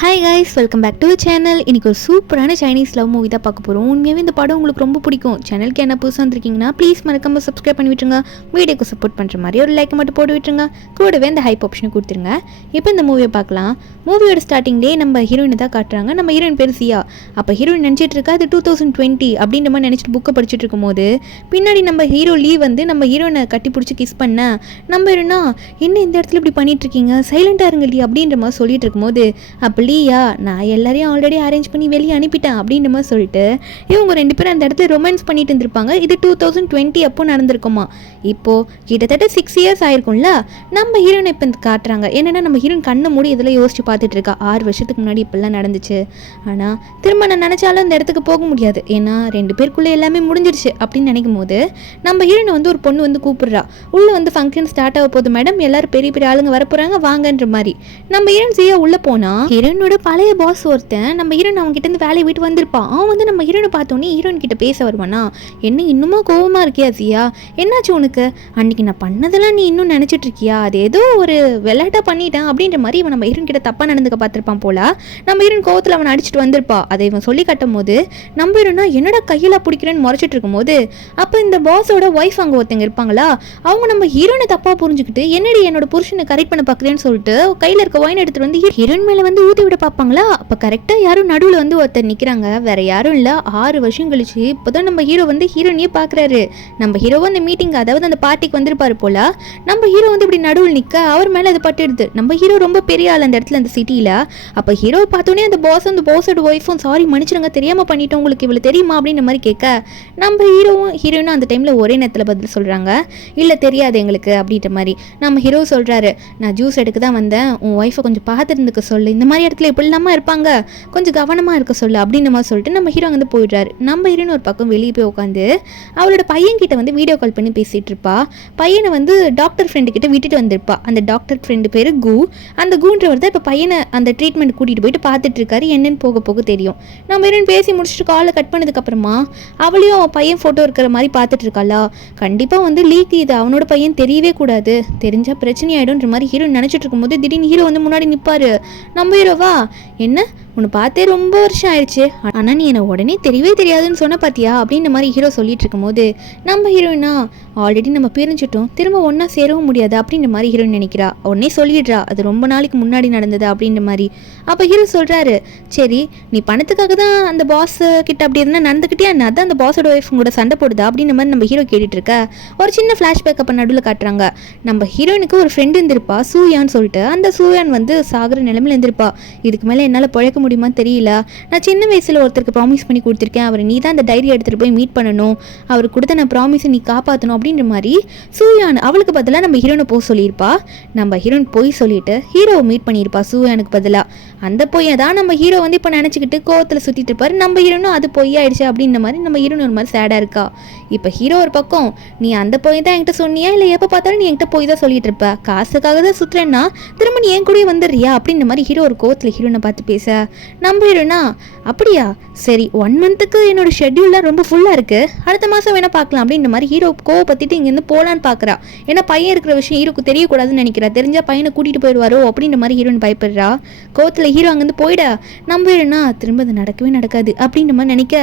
Hi guys, welcome back to channel. இன்றைக்கி ஒரு சூப்பரான சைனீஸ் லவ் மூவி தான் பார்க்க போகிறோம். உண்மையாகவே இந்த படம் உங்களுக்கு ரொம்ப பிடிக்கும். சேனலுக்கு என்ன புதுசாக வந்துருக்கீங்கன்னா ப்ளீஸ் மறக்காமல் சப்ஸ்கிரைப் பண்ணி விட்டுருங்க. வீடியோக்கு சப்போர்ட் பண்ணுற மாதிரி ஒரு லைக் மட்டும் போட்டு விட்டுருங்க. கூடவே இந்த ஹைப் ஆப்ஷனை கொடுத்துருங்க. இப்போ இந்த மூவியை பார்க்கலாம். மூவியோட ஸ்டார்டிங்லேயே நம்ம ஹீரோயினை தான் காட்டுறாங்க. நம்ம ஹீரோயின் பேர் சியா. அப்போ ஹீரோயின் நினச்சிட்டு இருக்கா அது 2020 அப்படின்ற மாதிரி நினச்சிட்டு புக்கை படிச்சுட்டு இருக்கும்போது பின்னாடி நம்ம ஹீரோ லீவ் வந்து நம்ம ஹீரோயினை கட்டி பிடிச்சி கிஸ் பண்ண நம்ம ஹீரோனா என்ன இந்த இடத்துல இப்படி பண்ணிட்டு இருக்கீங்க, சைலண்டாக இருங்க இல்லையா அப்படின்ற மாதிரி சொல்லிட்டு இருக்கும்போது அப்போ இல்லையா நான் எல்லாரையும் ஆல்ரெடி அரேஞ்ச் பண்ணி வெளியே அனுப்பிட்டேன் அப்படின்ற மாதிரி சொல்லிட்டு இவங்க ரெண்டு பேரும் அந்த இடத்துல ரொமான்ஸ் பண்ணிட்டு இருந்திருப்பாங்க. இது 2020 அப்போ நடந்திருக்குமா. இப்போது கிட்டத்தட்ட 6 years ஆயிருக்கும்ல. நம்ம ஹீரோனை இப்போ காட்டுறாங்க. என்னென்னா நம்ம ஹீரோயின் கண்ணை மூடி இதில் யோசிச்சு பார்த்துட்டு இருக்கா. 6 வருஷத்துக்கு முன்னாடி இப்பெல்லாம் நடந்துச்சு. ஆனால் திரும்ப நான் நினச்சாலும் அந்த இடத்துக்கு போக முடியாது. ஏன்னா 2 பேருக்குள்ளே எல்லாமே முடிஞ்சிருச்சு அப்படின்னு நினைக்கும் போது நம்ம ஹீரோனை வந்து ஒரு பொண்ணு வந்து கூப்பிடுறா. உள்ளே வந்து ஃபங்க்ஷன் ஸ்டார்ட் ஆக போகுது மேடம், எல்லாரும் பெரிய பெரிய ஆளுங்க வரப்போகிறாங்க வாங்கன்ற மாதிரி. நம்ம ஹீரோயின் சியா உள்ளே போனால் ஹீரோயினோட பழைய பாஸ் ஒருத்தன் நம்ம ஹீரோயின் அவங்க கிட்ட இருந்து வேலையை விட்டு வந்திருப்பான். அவன் வந்து நம்ம ஹீரோனை பார்த்தோன்னே ஹீரோயின் கிட்ட பேச வருவானா, என்ன இன்னுமா கோவமா இருக்கியா சியா, என்னாச்சு உனக்கு, அன்னைக்கு நான் பண்ணதெல்லாம் நீ இன்னும் நினைச்சிட்டு இருக்கியா, அது ஏதோ ஒரு விளையாட்டா பண்ணிட்டேன் அப்படின்ற மாதிரி இவன் நம்ம ஹீரோயின் கிட்ட தப்பா நடந்துக்க பார்த்திருப்பான் போல. நம்ம ஹீரோயின் கோவத்தில் அவனை அடிச்சுட்டு வந்திருப்பா. அதை இவன் சொல்லி கட்டும் போது நம்ம ஹீரோனா என்னடா கையில பிடிக்கிறேன்னு முறைச்சிட்டு இருக்கும் போது அப்போ இந்த பாஸோட ஒய்ஃப் அங்கே ஒருத்தங்க இருப்பாங்களா, அவங்க நம்ம ஹீரோனை தப்பா புரிஞ்சுக்கிட்டு என்னடி என்னோட புருஷனை கரெக்ட் பண்ண பார்க்குறேன்னு சொல்லிட்டு கையில் இருக்க ஒயின் எடுத்துட்டு வந்து ஹீரோயின் மேலே வந்து ஊற்றி விட பார்ப்பாங்களா. அப்போ கரெக்டாக யாரும் நடுவில் வந்து ஒருத்தர் நிற்கிறாங்க. வேற யாரும் இல்லை, 6 வருஷம் கழிச்சு இப்போதான் நம்ம ஹீரோ வந்து ஹீரோனையே பார்க்குறாரு. நம்ம ஹீரோவும் அந்த மீட்டிங் அதாவது அந்த பார்ட்டிக்கு வந்திருப்பாரு போல. நம்ம ஹீரோ வந்து இப்படி நடுவில் நிற்க அவர் மேலே அது பட்டுடுது. நம்ம ஹீரோ ரொம்ப பெரிய ஆள் அந்த இடத்துல அந்த சிட்டியில். அப்போ ஹீரோவை பார்த்தோன்னே அந்த பாஸோட ஒய்ஃபும் சாரி மன்னிச்சிருங்க தெரியாமல் பண்ணிட்டோம், உங்களுக்கு இவ்வளோ தெரியுமா அப்படின்ற மாதிரி கேட்க நம்ம ஹீரோயினும் அந்த டைமில் ஒரே நேரத்தில் பதில் சொல்கிறாங்க, இல்லை தெரியாது எங்களுக்கு அப்படின்ற மாதிரி. நம்ம ஹீரோ சொல்கிறாரு, நான் ஜூஸ் எடுக்க தான் வந்தேன், உன் ஒய்ஃபை கொஞ்சம் பார்த்துருந்துக்க சொல்லு, இந்த மாதிரி இடத்துல இப்படி இல்லாமல் இருப்பாங்க, கொஞ்சம் கவனமாக இருக்க சொல்லு அப்படின்ற மாதிரி சொல்லிட்டு நம்ம ஹீரோ வந்து போயிடுறாரு. நம்ம ஹீரோயின் ஒரு பக்கம் வெளியே போய் உட்காந்து அவளோட பையன்கிட்ட வந்து வீடியோ கால் பண்ணி பேசிகிட்டு இருப்பா. பையனை வந்து டாக்டர் ஃப்ரெண்டு கிட்ட விட்டுட்டு வந்திருப்பா. அந்த டாக்டர் ஃப்ரெண்டு பேர் கு. அந்த குன்றவர் தான் இப்போ பையனை அந்த ட்ரீட்மெண்ட் கூட்டிகிட்டு போயிட்டு பார்த்துட்டு இருக்காரு. என்னன்னு போக போக தெரியும். நம்ம ஹீரோயின் பேசி முடிச்சுட்டு காலை கட் பண்ணதுக்கப்புறமா அவளையும் அவன் பையன் ஃபோட்டோ இருக்கிற மாதிரி பார்த்துட்டு இருக்காளா. கண்டிப்பாக வந்து லீக் இது அவனோட பையன் தெரியவே கூடாது, தெரிஞ்சால் பிரச்சனை ஆகிடும்ன்ற மாதிரி ஹீரோயின் நினச்சிட்டு இருக்கும்போது திடீர்னு ஹீரோ வந்து முன்னாடி நிற்பாரு. நம்ம ஹீரோவா, என்ன உன்னை பார்த்தே ரொம்ப வருஷம் ஆயிடுச்சு, ஆனால் நீ என்னை உடனே தெரியவே தெரியாதுன்னு சொன்ன பார்த்தியா அப்படின்ற மாதிரி ஹீரோ சொல்லிட்டு இருக்கும்போது நம்ம ஹீரோயினா ஆல்ரெடி நம்ம பிரிஞ்சுட்டோம், திரும்ப ஒன்றா சேரவும் முடியாது அப்படின்ற மாதிரி ஹீரோயின் நினைக்கிறா. உடனே சொல்லிடுறா அது ரொம்ப நாளைக்கு முன்னாடி நடந்தது அப்படின்ற மாதிரி. அப்போ ஹீரோ சொல்கிறாரு, சரி நீ பணத்துக்காக தான் அந்த பாஸ் கிட்ட அப்படி இருந்தால் நடந்துக்கிட்டே அதான் அந்த பாஸோட ஒய்ஃப் கூட சண்டை போடுதா அப்படின்ற மாதிரி நம்ம ஹீரோ கேட்டுட்டு இருக்க ஒரு சின்ன ஃப்ளாஷ்பேக் அப்போ நடுவில் காட்டுறாங்க. நம்ம ஹீரோயினுக்கு ஒரு ஃப்ரெண்டு இருந்திருப்பா சூயான்னு சொல்லிட்டு. அந்த சூயான் வந்து சாகிற நிலைமையில் இருந்திருப்பா. இதுக்கு மேலே என்னால் பழக்க முடியுமா தெரியல, நான் சின்ன வயசில் ஒருத்தருக்கு ப்ராமிஸ் பண்ணி கொடுத்துருக்கேன், அவர் நீ தான் அந்த டைரி எடுத்துகிட்டு போய் மீட் பண்ணணும், அவர் கொடுத்த நான் ப்ராமிஸை நீ காப்பாற்றணும் அப்படின்ற மாதிரி சூயான் அவளுக்கு பதிலாக நம்ம ஹீரோனை போய் சொல்லியிருப்பா. நம்ம ஹீரோயின் போய் சொல்லிட்டு ஹீரோவை மீட் பண்ணியிருப்பா சூயானுக்கு பதிலாக. அந்த பொய்யை தான் நம்ம ஹீரோ வந்து இப்போ நினச்சிக்கிட்டு கோவத்தில் சுற்றிட்டு இருப்பாரு. நம்ம ஹீரோனும் அது பொய்யாயிடுச்சு அப்படின்ற மாதிரி நம்ம ஹீரோன் ஒரு மாதிரி சேடாக இருக்கா. இப்போ ஹீரோ ஒரு பக்கம், நீ அந்த பொய் தான் என்கிட்ட சொன்னியா, இல்லை எப்போ பார்த்தாலும் நீ என்கிட்ட போய் தான் சொல்லிட்டு இருப்ப, காசுக்காக தான் சுற்றுறேன்னா திரும்ப நீ என் கூடயே வந்துடுறியா அப்படின்ற மாதிரி ஹீரோ ஒரு கோவத்தில் ஹீரோனை பார்த்து பேச நம்ம ஹீரோனா அப்படியா சரி 1 monthக்கு என்னோட ஷெட்யூல்லாம் ரொம்ப ஃபுல்லாக இருக்குது, அடுத்த மாதம் வேணால் பார்க்கலாம் அப்படின்ற மாதிரி ஹீரோ கோவப்பத்திட்டு இங்கேருந்து போகலான்னு பார்க்குறா. ஏன்னா பையன் இருக்கிற விஷயம் ஹீரோக்கு தெரியக்கூடாதுன்னு நினைக்கிறா. தெரிஞ்சால் பையனை கூட்டிகிட்டு போயிடுவாரோ அப்படின்ற மாதிரி ஹீரோயின் பயப்படுறா. கோவத்தில் ஹீரோ அங்கேருந்து போயிட நம்ம ஹீரோனா திரும்ப அது நடக்கவே நடக்காது அப்படின்ற மாதிரி நினைக்க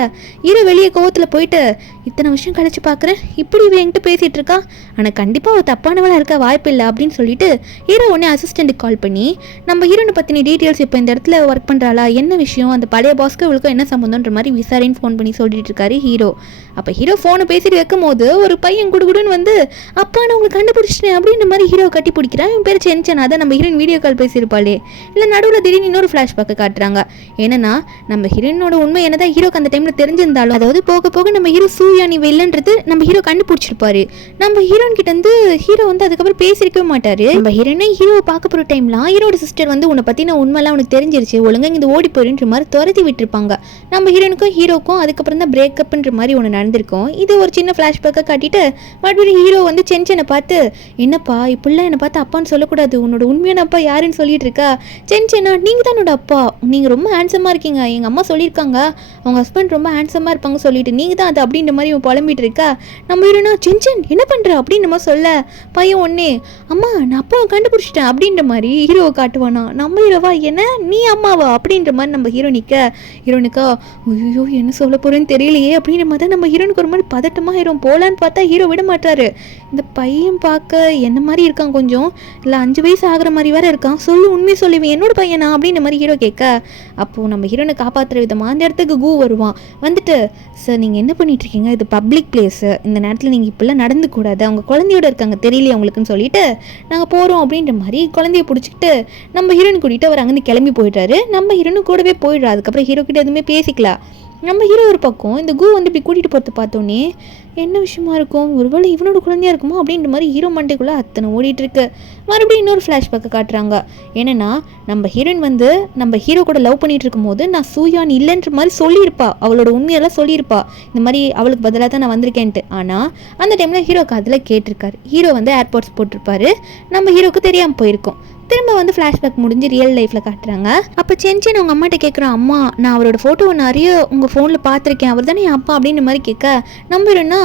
ஹீரோ வெளியே கோவத்தில் போயிட்டு இத்தனை வருஷம் கழிச்சு பார்க்குறேன் இப்படி இவ என்கிட்ட பேசிகிட்டு இருக்கா, ஆனால் கண்டிப்பாக அவள் தப்பானவளாக இருக்க வாய்ப்பு இல்லை அப்படின்னு சொல்லிட்டு ஹீரோ உடனே அசிஸ்டண்ட்டுக்கு கால் பண்ணி நம்ம ஹீரோனை பற்றின டீட்டெயில்ஸ் இப்போ இந்த இடத்துல ஒர்க் பண்ணுறாளா, என்ன விஷயம், அந்த பழைய பாஸ்க்கு இவளுக்கும் என்ன சம்பந்தம்ன்ற மாதிரி விசாரின்னு ஃபோன் பண்ணி சொல்லிட்டு இருக்காரு ஹீரோ. அப்போ ஹீரோ ஃபோனை பேசிட்டு வைக்கும் போது ஒரு பையன் குடுகுடுன்னு வந்து அப்பா நான் உங்களுக்கு கண்டுபிடிச்சிட்டேன் அப்படின்ற மாதிரி ஹீரோ கட்டி பிடிக்கிறான். இவன் பேர் சென்சன். அதான் நம்ம ஹீரோயின் வீடியோ கால் பேசியிருப்பாளே. இல்லை நடுவில் திடீர்னு இன்னொரு ஃப்ளாஷ்பேக்கை காட்டுறாங்க. என்னன்னா நம்ம ஹீரோயினோட உண்மை என்னதான் ஹீரோக்கு அந்த டைமில் தெரிஞ்சிருந்தாலும் அதாவது போக போக நம்ம ஹீரோ சூயானி இல்லைன்றது நம்ம ஹீரோ கண்டுபிடிச்சிருப்பாரு. நம்ம ஹீரோயின் கிட்ட வந்து ஹீரோ வந்து அதுக்கப்புறம் பேசிருக்கவே மாட்டாரு. நம்ம ஹீரோயினை ஹீரோவை பார்க்க போகிற டைம்லாம் ஹீரோட சிஸ்டர் வந்து உன்னை பற்றின உண்மைலாம் உனக்கு தெரிஞ்சிருச்சு, ஒழுங்காக இந்த ஓடி போயிருன்ற மாதிரி துரத்தி விட்டுருப்பாங்க. நம்ம ஹீரோனுக்கும் ஹீரோக்கும் அதுக்கப்புறம் தான் பிரேக்கப்ன்ற மாதிரி ஒன்று நடந்திருக்கும். இது ஒரு சின்ன ஃப்ளாஷ்பேக்காக காட்டிட்டு மறுபடியும் ஹீரோ வந்து சென்சனை பார்த்து, என்னப்பா இப்படிலாம் என்னை பார்த்து அப்பான்னு சொல்லக்கூடாது, உன்னோட உண்மையான அப்பா யாருன்னு சொல்லிட்டு இருக்கா. சென்சனா, நீங்கள் தான் என்னோட அப்பா, நீங்கள் ரொம்ப ஹேண்ட்ஸமாக இருக்கீங்க, எங்கள் அம்மா சொல்லியிருக்காங்க அவங்க ஹஸ்பண்ட் ரொம்ப ஹேண்ட்ஸமாக இருப்பாங்க சொல்லிட்டு நீங்கள் தான் அது அப்படின்ற மாதிரி இவன் புலம்பிட்டு இருக்கா. நம்ம ஹீரோனா, சென்சன் என்ன பண்ணுற அப்படின்னு நம்ம சொல்ல, பையன் ஒன்னே, அம்மா நான் அப்பாவை கண்டுபிடிச்சிட்டேன் அப்படின்ற மாதிரி ஹீரோவை காட்டுவானா. நம்ம ஹீரோவா, என்ன நீ அம்மாவா அப்படின்ற மாதிரி நம்ம ஹீரோனுக்கா ஐயோ என்ன சொல்ல போறேன்னு தெரியலையே அப்படின்ற மாதிரி தான் நம்ம ஹீரோனுக்கு ஒரு மாதிரி பதட்டமாக ஹீரோ போலான்னு பார்த்தா ஹீரோ விட மாட்டாரு. இந்த பையன் பார்க்க என்ன மாதிரி இருக்கான், கொஞ்சம் இல்லை 5 வயசு ஆகிற மாதிரி வேற இருக்கான், சொல்லு உண்மையை சொல்லுவேன் என்னோட பையனா அப்படின்ற மாதிரி ஹீரோ கேட்க, அப்போது நம்ம ஹீரோனை காப்பாற்றுற விதமாக அந்த இடத்துக்கு கூ வருவான். வந்துட்டு, சார் நீங்கள் என்ன பண்ணிட்டு இருக்கீங்க, இது பப்ளிக் பிளேஸு, இந்த நேரத்தில் நீங்கள் இப்படிலாம் நடந்து கூடாது, அவங்க குழந்தையோட இருக்காங்க தெரியலையே அவங்களுக்குன்னு சொல்லிட்டு நாங்கள் போகிறோம் அப்படின்ற மாதிரி குழந்தைய பிடிச்சிக்கிட்டு நம்ம ஹீரோயின் கூட்டிகிட்டு அவர் அங்கேருந்து கிளம்பி போயிட்டாரு. நம்ம ஹீரோனு கூடவே போயிடுறா. அதுக்கப்புறம் ஹீரோ கிட்ட எதுவுமே பேசிக்கலாம். நம்ம ஹீரோ ஒரு பக்கம் இந்த கூ வந்து இப்படி கூட்டிகிட்டு போகிறது பார்த்தோன்னே என்ன விஷயமா இருக்கும், ஒருவேளை இவனோட குழந்தையா இருக்குமோ அப்படின்ற மாதிரி ஹீரோ மண்டைக்குள்ளே அத்தனை ஓடிட்டுருக்கு. மறுபடியும் இன்னொரு ஃப்ளாஷ்பேக்கை காட்டுறாங்க. என்னென்னா, நம்ம ஹீரோயின் வந்து நம்ம ஹீரோ கூட லவ் பண்ணிட்டு இருக்கும் போது நான் சூயான் இல்லைன்ற மாதிரி சொல்லியிருப்பா, அவளோட உண்மையெல்லாம் சொல்லியிருப்பா, இந்த மாதிரி அவளுக்கு பதிலாக தான் நான் வந்திருக்கேன்ட்டு. ஆனால் அந்த டைமில் ஹீரோக்கு அதில் கேட்டிருக்காரு. ஹீரோ வந்து ஏர்போர்ட்ஸ் போட்டிருப்பாரு, நம்ம ஹீரோக்கு தெரியாமல் போயிருக்கோம். திரும்ப வந்து ஃப்ளாஷ்பேக் முடிஞ்சு ரியல் லைஃப்பில் காட்டுறாங்க. அப்போ சென்சன் அவங்க அம்மாட்ட கேட்குறான், அம்மா நான் அவரோட ஃபோட்டோவை நிறைய உங்கள் ஃபோனில் பார்த்துருக்கேன், அவர் தானே என் அப்பா அப்படின்ற மாதிரி கேட்க, நம்புறேன்னா,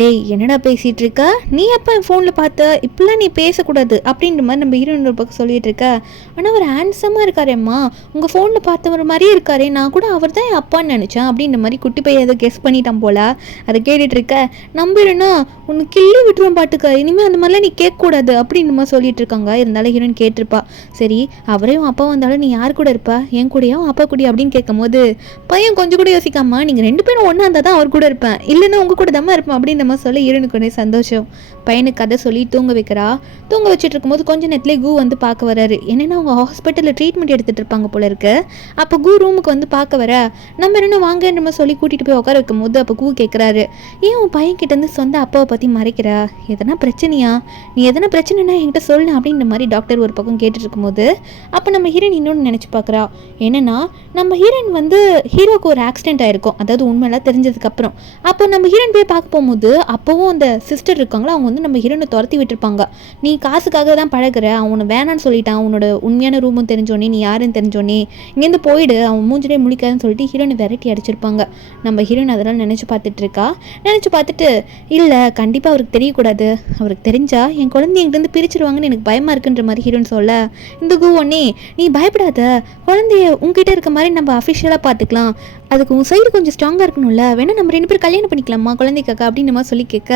டேய் என்னடா பேசிகிட்டு இருக்க, நீ அப்போ என் ஃபோனில் பார்த்த, இப்படிலாம் நீ பேசக்கூடாது அப்படின்ற மாதிரி நம்ம ஹீரோயின் ஒரு பக்கம் சொல்லிட்டு இருக்க. ஆனால் அவர் ஹேண்ட்ஸமாக இருக்காரேம்மா, உங்கள் ஃபோனில் பார்த்தவர் மாதிரியே இருக்காரே, நான் கூட அவர் தான் என் அப்பான்னு நினச்சேன் அப்படின்ற மாதிரி குட்டி பையன் ஏதோ கெஸ் பண்ணிட்டான் போல. அதை கேட்டுட்டு இருக்க, நம்புறேன்னா உன்னை கிள்ளி விட்டுருவோம் பாட்டுக்க, இனிமேல் அந்த மாதிரிலாம் நீ கேட்கக்கூடாது அப்படின்ற மாதிரி சொல்லிட்டு இருக்காங்க. இருந்தாலும் ஹீரோயின் கேட்டிருப்பா. சரி அவரையும் அப்பா வந்தாலும் நீ யார் கூட இருப்பா, என் கூடயா அப்பா கூடயா அப்படின்னு கேட்கும் போது பையன் கொஞ்சம் கூட யோசிக்காம, நீங்கள் 2 பேரும் ஒன்றா இருந்தால் தான் அவர் கூட இருப்பேன், இல்லைன்னா உங்கள் கூட தான் இருப்பேன் அப்படின்னு நம்ம சொல்ல ஹீரோனுக்கு ஒரே சந்தோஷம். பையனுக்கு கதை சொல்லி தூங்க வைக்கிறா. தூங்க வச்சுட்டு இருக்கும்போது கொஞ்சம் நேரத்துலேயே கூ வந்து பார்க்க வராரு. என்னென்னா அவங்க ஹாஸ்பிட்டலில் ட்ரீட்மெண்ட் எடுத்துகிட்டு இருப்பாங்க போல இருக்கு. அப்போ கூ ரூமுக்கு வந்து பார்க்க வர, நம்ம என்ன வாங்கன்ற மாதிரி சொல்லி கூட்டிகிட்டு போய் உட்கார வைக்கும் போது அப்போ கூ கேட்குறாரு, ஏன் உன் பையன் கிட்டேருந்து சொந்த அப்பாவை பற்றி மறைக்கிற, எதனா பிரச்சனையா, நீ எதனா பிரச்சனைனா என்கிட்ட சொல்லு அப்படின்ற மாதிரி டாக்டர் ஒரு பக்கம் கேட்டுட்டு இருக்கும்போது அப்போ நம்ம ஹீரோயின் இன்னொன்று நினச்சி பார்க்குறா. என்னென்னா, நம்ம ஹீரோயின் வந்து ஹீரோக்கு ஒரு ஆக்சிடென்ட் ஆகிருக்கும், அதாவது உண்மையெல்லாம் தெரிஞ்சதுக்கப்புறம். அப்போ நம்ம ஹீரோயின் போய் பார்க்க போகும்போது அப்போவும் அந்த சிஸ்டர் இருக்காங்களா, அவங்க வந்து நம்ம ஹீரோனை துரத்தி விட்டுருப்பாங்க. நீ காசுக்காக தான் பழகுற, அவனை வேணான்னு சொல்லிட்டான், அவனோட உண்மையான ரூமும் தெரிஞ்சோன்னே, நீ யாருன்னு தெரிஞ்சோன்னே இங்கேருந்து போயிடு, அவன் மூஞ்சிலே முழிக்காதுன்னு சொல்லிட்டு ஹீரோனை விரட்டி அடிச்சிருப்பாங்க. நம்ம ஹீரோயின் அதெல்லாம் நினச்சி பார்த்துட்டு இருக்கா. நினச்சி பார்த்துட்டு, இல்லை கண்டிப்பாக அவருக்கு தெரியக்கூடாது, அவருக்கு தெரிஞ்சா என் குழந்தை எங்கிட்டேருந்து பிரிச்சிருவாங்கன்னு எனக்கு பயமாக இருக்குன்ற மாதிரி ஹீரோயின் சொல்ல, இந்த கூ ஒன்னே, நீ பயப்படாத, குழந்தைய உங்ககிட்ட இருக்க மாதிரி நம்ம அஃபிஷியலாக பார்த்துக்கலாம், அதுக்கு உன் சைடு கொஞ்சம் ஸ்ட்ராங்காக இருக்கணும்ல, வேணா நம்ம 2 பேரும் கல்யாணம் பண்ணிக்கலாமா குழந்தைக்காக்கா அப்படின்னு நம்ம சொல்லி கேட்க,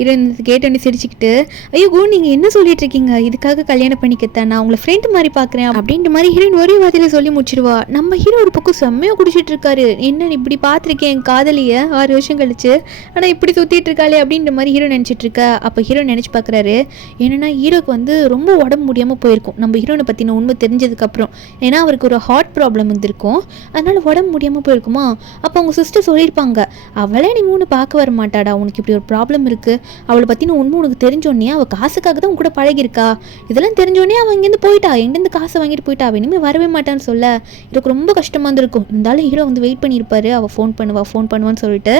இது கேட்டோன்னு சிரிச்சுக்கிட்டு, ஐயோ கூ நீங்கள் என்ன சொல்லிட்டு இருக்கீங்க, இதுக்காக கல்யாணம் பண்ணிக்கத்தான், நான் உங்களை ஃப்ரெண்டு மாதிரி பார்க்குறேன் அப்படின்ற மாதிரி ஹீரோயின் ஒரே வார்த்தையில் சொல்லி முடிச்சிடுவா. நம்ம ஹீரோ ஒரு பக்கம் செம்மையாக குடிச்சிட்டு இருக்காரு. என்ன இப்படி பார்த்துருக்கேன் என் காதலியை 6 வருஷம் கழிச்சு, ஆனால் இப்படி சுற்றிட்டு இருக்காளே அப்படின்ற மாதிரி ஹீரோ நினச்சிட்டு இருக்கா. அப்போ ஹீரோ நினச்சி பார்க்குறாரு. என்னென்னா, ஹீரோக்கு வந்து ரொம்ப உடம்பு முடியாமல் போயிருக்கும் நம்ம ஹீரோனை பற்றின உண்மை தெரிஞ்சதுக்கப்புறம். ஏன்னா அவருக்கு ஒரு ஹார்ட் ப்ராப்ளம் வந்துருக்கும், அதனால் உடம்பு முடியாமல் போயிருக்குமா. அப்போ அவங்க சிஸ்டர் சொல்லியிருப்பாங்க, அவளே நீ மூணு பார்க்க வர மாட்டாடா, உனக்கு இப்படி ஒரு ப்ராப்ளம் இருக்குது, அவளை பற்றின உண்மை உனக்கு தெரிஞ்சோடனே அவள் காசுக்காக தான் உன் கூட பழகிருக்கா, இதெல்லாம் தெரிஞ்சோடனே அவள் இங்கேருந்து போயிட்டா, எங்கேருந்து காசை வாங்கிட்டு போயிட்டா, அவள் இனிமேல் வரவே மாட்டான்னு சொல்ல எனக்கு ரொம்ப கஷ்டமாக இருந்திருக்கும். இருந்தாலும் ஹீரோ வந்து வெயிட் பண்ணியிருப்பாரு, அவள் ஃபோன் பண்ணுவான்னு சொல்லிட்டு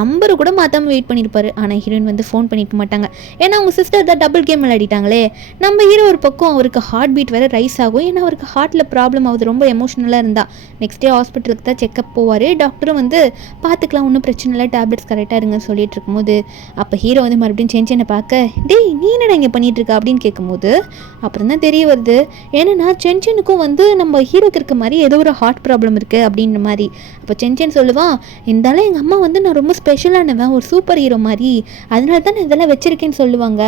நம்பரை கூட மாற்றாமல் வெயிட் பண்ணியிருப்பாரு. ஆனால் ஹீரோயின் வந்து ஃபோன் பண்ணிக்க மாட்டாங்க, ஏன்னா அவங்க சிஸ்டர் தான் டபுள் கேம் விளையாடிட்டாங்களே. நம்ம ஹீரோ ஒரு பக்கம் அவருக்கு ஹார்ட் பீட் வேறு ரைஸ் ஆகும், ஏன்னா அவருக்கு ஹார்ட்டில் ப்ராப்ளம் ஆகுது, ரொம்ப எமோஷனலாக இருந்தால். நெக்ஸ்ட் டே ஹாஸ்பிட்டலுக்கு தான் செக்அப் போவார். டாக்டரும் வந்து பார்த்துக்கலாம், ஒன்றும் பிரச்சனை இல்லை, டேப்லெட்ஸ் கரெக்டாக இருங்கன்னு சொல்லிட்டு இருக்கும்போது அப்போ ஹீரோ வந்து மறுபடியும் சென்சனை பார்க்க, டேய் நீ என்னடா இங்கே பண்ணிட்டு இருக்கா அப்படின்னு கேட்கும்போது அப்புறம் தான் தெரிய வருது, ஏன்னா சென்சனுக்கும் வந்து நம்ம ஹீரோக்கு இருக்க மாதிரி ஏதோ ஒரு ஹார்ட் ப்ராப்ளம் இருக்குது அப்படின்ற மாதிரி. அப்போ சென்சன் சொல்லுவான், இருந்தாலும் எங்கள் அம்மா வந்து நான் ரொம்ப ஸ்பெஷலானவன், ஒரு சூப்பர் ஹீரோ மாதிரி, அதனால தான் நான் இதெல்லாம் வச்சுருக்கேன்னு சொல்லுவாங்க,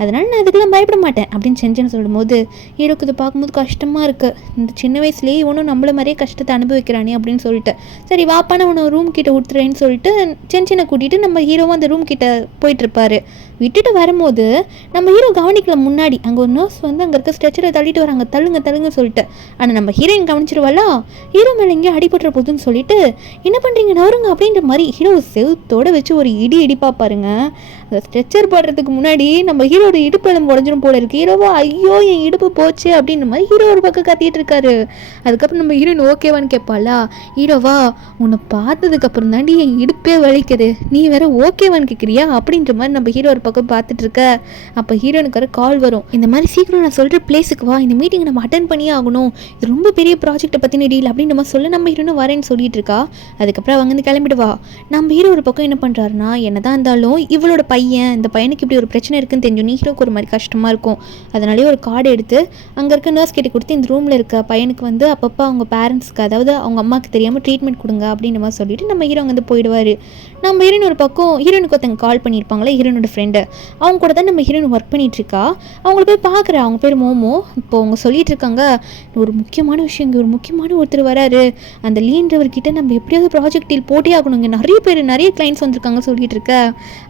அதனால நான் இதுக்கெல்லாம் பயப்பட மாட்டேன் அப்படின்னு சென்சன் சொல்லும்போது ஹீரோக்கு இது பார்க்கும்போது கஷ்டமாக இருக்குது, இந்த சின்ன வயசுலேயே இவனும் நம்மள மாதிரியே கஷ்டத்தை அனுபவிக்கிறானே அப்படின்னு சொல்லிட்டு, சரி வாப்பான உன ரூம் கிட்ட விட்டுறேன்னு சொல்லிட்டு சென்சனை கூட்டிகிட்டு நம்ம ஹீரோவும் அந்த ரூம் கிட்ட போயிட்டுருப்பாரு. விட்டுட்டு வரும்போது நம்ம ஹீரோ கவனிக்கல. முன்னாடி அங்கே ஒரு நர்ஸ் வந்து அங்கே இருக்க ஸ்ட்ரெச்சரை தள்ளிட்டு வராங்க, தள்ளுங்க தள்ளுங்க சொல்லிட்டு. ஆனால் நம்ம ஹீரோயின் கவனிச்சிருவாளா, ஹீரோ மேலே எங்கேயோ அடிபட்டுற போதுன்னு சொல்லிட்டு என்ன பண்ணுறீங்க நவருங்க அப்படின்ற மாதிரி ஹீரோ செவுத்தோடு வச்சு ஒரு இடிப்பா பாருங்க. அந்த ஸ்ட்ரெச்சர் போடுறதுக்கு முன்னாடி நம்ம ஹீரோட இடுப்பு எலும்பு உடஞ்சிரும் போல இருக்கு. ஹீரோவா ஐயோ என் இடுப்பு போச்சு அப்படின்ற மாதிரி ஹீரோ ஒரு பக்கம் கத்திட்டு இருக்காரு. அதுக்கப்புறம் நம்ம ஹீரோயின் ஓகேவான்னு கேட்பாளா, ஹீரோவா உன்னை பார்த்ததுக்கப்புறம் தாண்டி என் இடுப்பே வலிக்குது, நீ வேற ஓகேவான்னு கேட்குறியா அப்படின்ற மாதிரி நம்ம ஹீரோ ஒரு பக்கம் பார்த்துட்டு இருக்க. அப்போ ஹீரோனுக்கு வர கால் வரும், இந்த மாதிரி சீக்கிரம் நான் சொல்கிற பிளேஸுக்கு வா, இந்த மீட்டிங் நம்ம அட்டன் பண்ணியே ஆகணும், இது ரொம்ப பெரிய ப்ராஜெக்டை பற்றின டீல் அப்படின்னு நம்ம சொல்ல நம்ம ஹீரோனும் வரேன்னு சொல்லிட்டு இருக்கா. அதுக்கப்புறம் அவங்க வந்து கிளம்பிடுவா. நம்ம ஹீரோ ஒரு பக்கம் என்ன பண்ணுறாருன்னா, என்னதான் இருந்தாலும் இவளோட பையன், இந்த பையனுக்கு இப்படி ஒரு பிரச்சனை இருக்குன்னு தெரிஞ்சோம் ஹீரோக்கு ஒரு மாதிரி கஷ்டமாக இருக்கும். அதனாலே ஒரு கார்டு எடுத்து அங்கே இருக்க நர்ஸ் கிட்ட கொடுத்து இந்த ரூமில் இருக்க பையனுக்கு வந்து அப்பப்போ அவங்க பேரண்ட்ஸ்க்கு, அதாவது அவங்க அம்மாவுக்கு தெரியாமல் ட்ரீட்மெண்ட் கொடுங்க அப்படின்ற மாதிரி சொல்லிட்டு நம்ம ஹீரோ வந்து போயிடுவார். நம்ம ஹீரோன் ஒரு பக்கம் ஹீரோனுக்கு ஒருத்தங்க கால் பண்ணியிருப்பாங்களே, ஹீரோனோட ஃப்ரெண்டு, அவங்க கூட தான் நம்ம ஹீரோன் ஒர்க் பண்ணிட்டு இருக்கா. அவங்கள போய் பார்க்குறா, அவங்க பேர் மோமோ. இப்போ அவங்க சொல்லிட்டு இருக்காங்க, ஒரு முக்கியமான விஷயம், இங்கே ஒரு முக்கியமான ஒருத்தர் வராரு, அந்த லீன்றவர்கிட்ட நம்ம எப்படியாவது ப்ராஜெக்ட் டீல் போட்டே ஆகணும், இங்கே நிறைய பேர் நிறைய கிளைண்ட்ஸ் வந்திருக்காங்க சொல்லிட்டு இருக்க.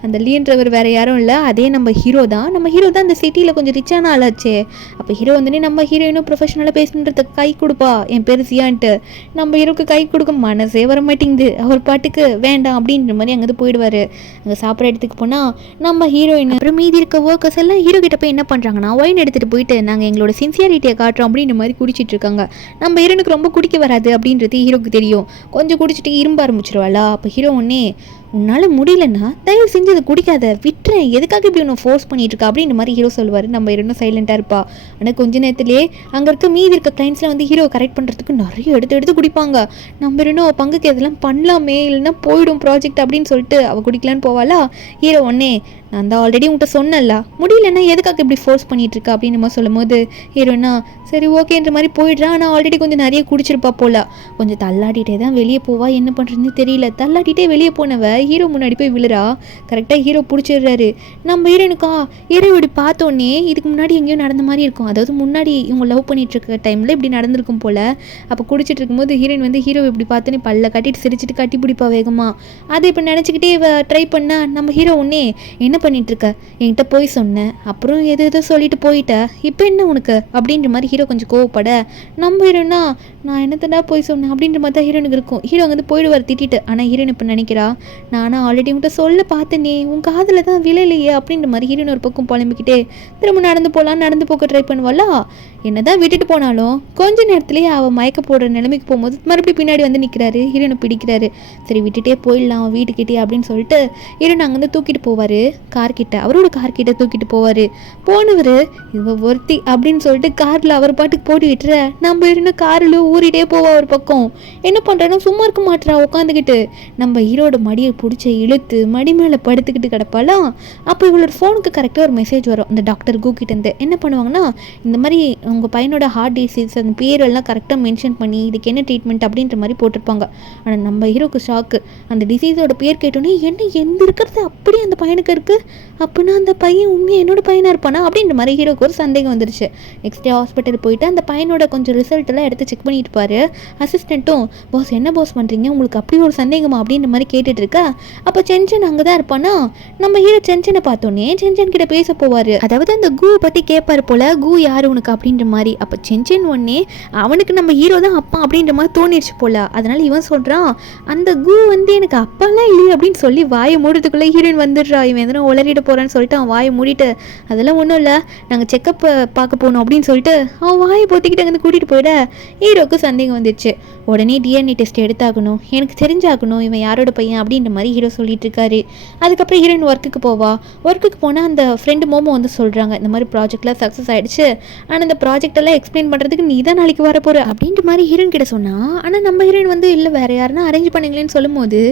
அந்த லீன்றவர் வேற யாரும் இல்லை, அதே நம்ம ஹீரோ தான். நம்ம ஹீரோ தான் அந்த சிட்டியில் கொஞ்சம் ரிச்சான ஆளாச்சே. அப்போ ஹீரோ வந்து நம்ம ஹீரோயினும் ப்ரொஃபஷனலாக பேசுன்றதுக்கு கை கொடுப்பா, என் பேர் சியான்ட்டு. நம்ம ஹீரோக்கு கை கொடுக்க மனசே வர மாட்டேங்குது, அவர் பாட்டுக்கு வேண்டாம் அப்படின்ற மாதிரி அங்கேருந்து போயிடுவார். அங்கே சாப்பிட்ற இடத்துக்கு போனால் நம்ம ஹீரோயின் அப்புறம் மீதி இருக்க ஒர்க்கர்ஸ் எல்லாம் ஹீரோ கிட்ட போய் என்ன பண்ணுறாங்கன்னா, ஒயின் எடுத்துகிட்டு போயிட்டு நாங்கள் எங்களோட சின்சியாரிட்டியை காட்டுறோம் அப்படின்ற மாதிரி குடிச்சிட்டு இருக்காங்க. நம்ம ஹீரோனுக்கு ரொம்ப குடிக்க வராது அப்படின்றது ஹீரோக்கு தெரியும். கொஞ்சம் குடிச்சிட்டு இரும்ப ஆரம்பிச்சிருவாளா. அப்போ ஹீரோ ஒன்னே, உன்னால் முடியலன்னா தயவு செஞ்சு அதை குடிக்காத, விட்டுறேன், எதுக்காக இப்படி ஒன்று ஃபோர்ஸ் பண்ணிட்டு இருக்கா அப்படின்ற மாதிரி ஹீரோ சொல்லுவார். நம்ம ஹீரோனும் சைலண்டாக இருப்பா. ஆனால் கொஞ்ச நேரத்திலே அங்கே இருக்க மீதி இருக்க கிளைண்ட்ஸ்லாம் வந்து ஹீரோ கரெக்ட் பண்ணுறதுக்கு நிறைய எடுத்து குடிப்பாங்க. நம்ம ஹீரோனும் பங்குக்கு இதெல்லாம் பண்ணலாமே, இல்லைன்னா போயிடும் ப்ராஜெக்ட் அப்படின்னு சொல்லிட்டு அவள் குடிக்கலான்னு போவாளா. ஹீரோ ஒன்னே, நான் தான் ஆல்ரெடி உங்கள்கிட்ட சொன்னல, முடியலன்னா எதுக்காக இப்படி ஃபோர்ஸ் பண்ணிகிட்ருக்கா அப்படின்னு நம்ம சொல்லும் போது ஹீரோனா சரி ஓகேன்ற மாதிரி போயிடுறா. ஆனால் ஆல்ரெடி கொஞ்சம் நிறைய குடிச்சிருப்பா போல. கொஞ்சம் தள்ளாடிட்டே தான் வெளியே போவா, என்ன பண்ணுறதுன்னு தெரியல. தள்ளாடிட்டே வெளியே போனவ ஹீரோ முன்னாடி போய் விழுறா. கரெக்டாக ஹீரோ பிடிச்சிடுறாரு. நம்ம ஹீரோனுக்கா ஹீரோ இப்படி பார்த்தோன்னே இதுக்கு முன்னாடி எங்கேயோ நடந்த மாதிரி இருக்கும், அதாவது முன்னாடி இவங்க லவ் பண்ணிட்டு இருக்க டைமில் இப்படி நடந்திருக்கும் போல். அப்போ குடிச்சிட்டு இருக்கும்போது ஹீரோயின் வந்து ஹீரோ இப்படி பார்த்தோன்னே பல்ல கட்டிட்டு சிரிச்சிட்டு கட்டி பிடிப்பா வேகமாக. அதை இப்போ நினச்சிக்கிட்டே ட்ரை பண்ணா நம்ம ஹீரோ ஒன்னே, என்ன பண்ணிட்டு இருக்க, என்கிட்ட போய் சொன்னேன், அப்புறம் எதோ சொல்லிட்டு போயிட்ட, இப்போ என்ன உனக்கு அப்படின்ற மாதிரி ஹீரோ கொஞ்சம் கோவப்பட. நம்ம ஹீரோனா நான் என்னத்தடா போய் சொன்னேன் அப்படின்ற மாதிரி தான் ஹீரோனுக்கு இருக்கும். ஹீரோ வந்து போயிடுவார் திட்டிட்டு. ஆனால் ஹீரோயின் இப்போ நினைக்கிறா, நானும் ஆல்ரெடி உங்கள்கிட்ட சொல்ல பார்த்தேனே, உன் காதில் தான் விளையிலையே அப்படின்ற மாதிரி ஹீரோயின் ஒரு பக்கம் புலம்பிக்கிட்டே திரும்ப நடந்து போக ட்ரை பண்ணுவாளா. என்னதான் விட்டுட்டு போனாலும் கொஞ்ச நேரத்துலேயே அவள் மயக்க போடுற நிலைமைக்கு போகும்போது மறுபடியும் பின்னாடி வந்து நிற்கிறாரு. ஹீரோனை பிடிக்கிறாரு. சரி விட்டுட்டே போயிடலாம் வீட்டுக்கிட்டே அப்படின்னு சொல்லிட்டு ஹீரோன் அங்கேருந்து தூக்கிட்டு போவார். கார்கிட்ட, அவரோட கார்கிட்ட தூக்கிட்டு போவார். போனவர் இவ ஒருத்தி அப்படின்னு சொல்லிட்டு காரில் அவர் பாட்டுக்கு போட்டு விட்டுற. நம்ம ஹீரோனும் காரில் ஊறிட்டே போவா. ஒரு பக்கம் என்ன பண்ணுறாலும் சும்மா இருக்க மாட்டா உட்காந்துக்கிட்டு. நம்ம ஹீரோட மடியை பிடிச்ச இழுத்து மடி மேலே படுத்துக்கிட்டு கிடப்பாலாம். அப்போ இவளோட ஃபோனுக்கு கரெக்டாக ஒரு மெசேஜ் வரும் அந்த டாக்டர் கூக்கிட்டேருந்து. என்ன பண்ணுவாங்கன்னா, இந்த மாதிரி உங்கள் பையனோட ஹார்ட் டிசீஸ் அந்த பேரெல்லாம் கரெக்டாக மென்ஷன் பண்ணி இதுக்கு என்ன ட்ரீட்மெண்ட் அப்படின்ற மாதிரி போட்டிருப்பாங்க. ஆனால் நம்ம ஹீரோக்கு ஷாக்கு. அந்த டிசீஸோட பேர் கேட்டோன்னே, என்ன எந்த இருக்கிறது அப்படியே அந்த பையனுக்கு இருக்குது, அப்படின்னா அந்த பையன் உண்மையாக என்னோட பையனாக இருப்பானா அப்படின்ற மாதிரி ஹீரோக்கு ஒரு சந்தேகம் வந்துருச்சு. நெக்ஸ்ட் டே ஹாஸ்பிட்டல் போயிட்டு அந்த பையனோட கொஞ்சம் ரிசல்ட் எல்லாம் எடுத்து செக் பண்ணிட்டு பாரு. அசிஸ்டண்ட்டும், பாஸ் என்ன பாஸ் பண்ணுறீங்க, உங்களுக்கு அப்படி ஒரு சந்தேகமா அப்படின்ற மாதிரி கேட்டுட்டு இருக்கா. அப்போ சென்சன் அங்கே தான் இருப்பானா. நம்ம ஹீரோ சென்சனை பார்த்தோன்னே சென்சன் கிட்ட பேச போவார். அதாவது அந்த கூ பற்றி கேட்பாரு போல, கூ யார் உனக்கு அப்படின்ற மாதிரி. அப்போ சென்சன் ஒன்னே அவனுக்கு நம்ம ஹீரோ தான் அப்பா அப்படின்ற மாதிரி தோணிடுச்சு போல. அதனால இவன் சொல்கிறான், அந்த கூ வந்து எனக்கு அப்பாலாம் இல்லையே அப்படின்னு சொல்லி வாயை மூடுறதுக்குள்ளே ஹீரோயின் வந்துடுறா. இவன் எதனா உளறிட போகிறான்னு சொல்லிட்டு அவன் வாயை மூடிட்டு, அதெல்லாம் ஒன்றும் இல்லை, நாங்கள் செக்கப் பார்க்க போகணும் அப்படின்னு சொல்லிட்டு அவன் வாயை போத்திக்கிட்டு அங்கே கூட்டிகிட்டு போயிட ஹீரோக்கு சந்தேகம் வந்துடுச்சு. உடனே டிஎன்ஏ டெஸ்ட் எடுத்தாகணும், எனக்கு தெரிஞ்சாகணும் இவன் யாரோட பையன் அப்படின்ற மாதிரி ஹீரோ சொல்லிட்டு இருக்காரு. அதுக்கப்புறம் ஹீரோயின் ஒர்க்குக்கு போவா. ஒர்க்குக்கு போனால் அந்த ஃப்ரெண்டு மோமோ வந்து சொல்கிறாங்க, இந்த மாதிரி ப்ராஜெக்ட்லாம் சக்ஸஸ் ஆகிடுச்சு, ஆனால் இந்த ப்ராஜெக்ட் எல்லாம் எக்ஸ்பிளைன் பண்ணுறதுக்கு நீ தான் நாளைக்கு வர போகிற அப்படின்ற மாதிரி ஹீரோயின் கிட்ட சொன்னால். ஆனால் நம்ம ஹீரோயின் வந்து இல்லை வேறு யாருன்னா அரேஞ்ச் பண்ணுங்களேன்னு சொல்லும் போது,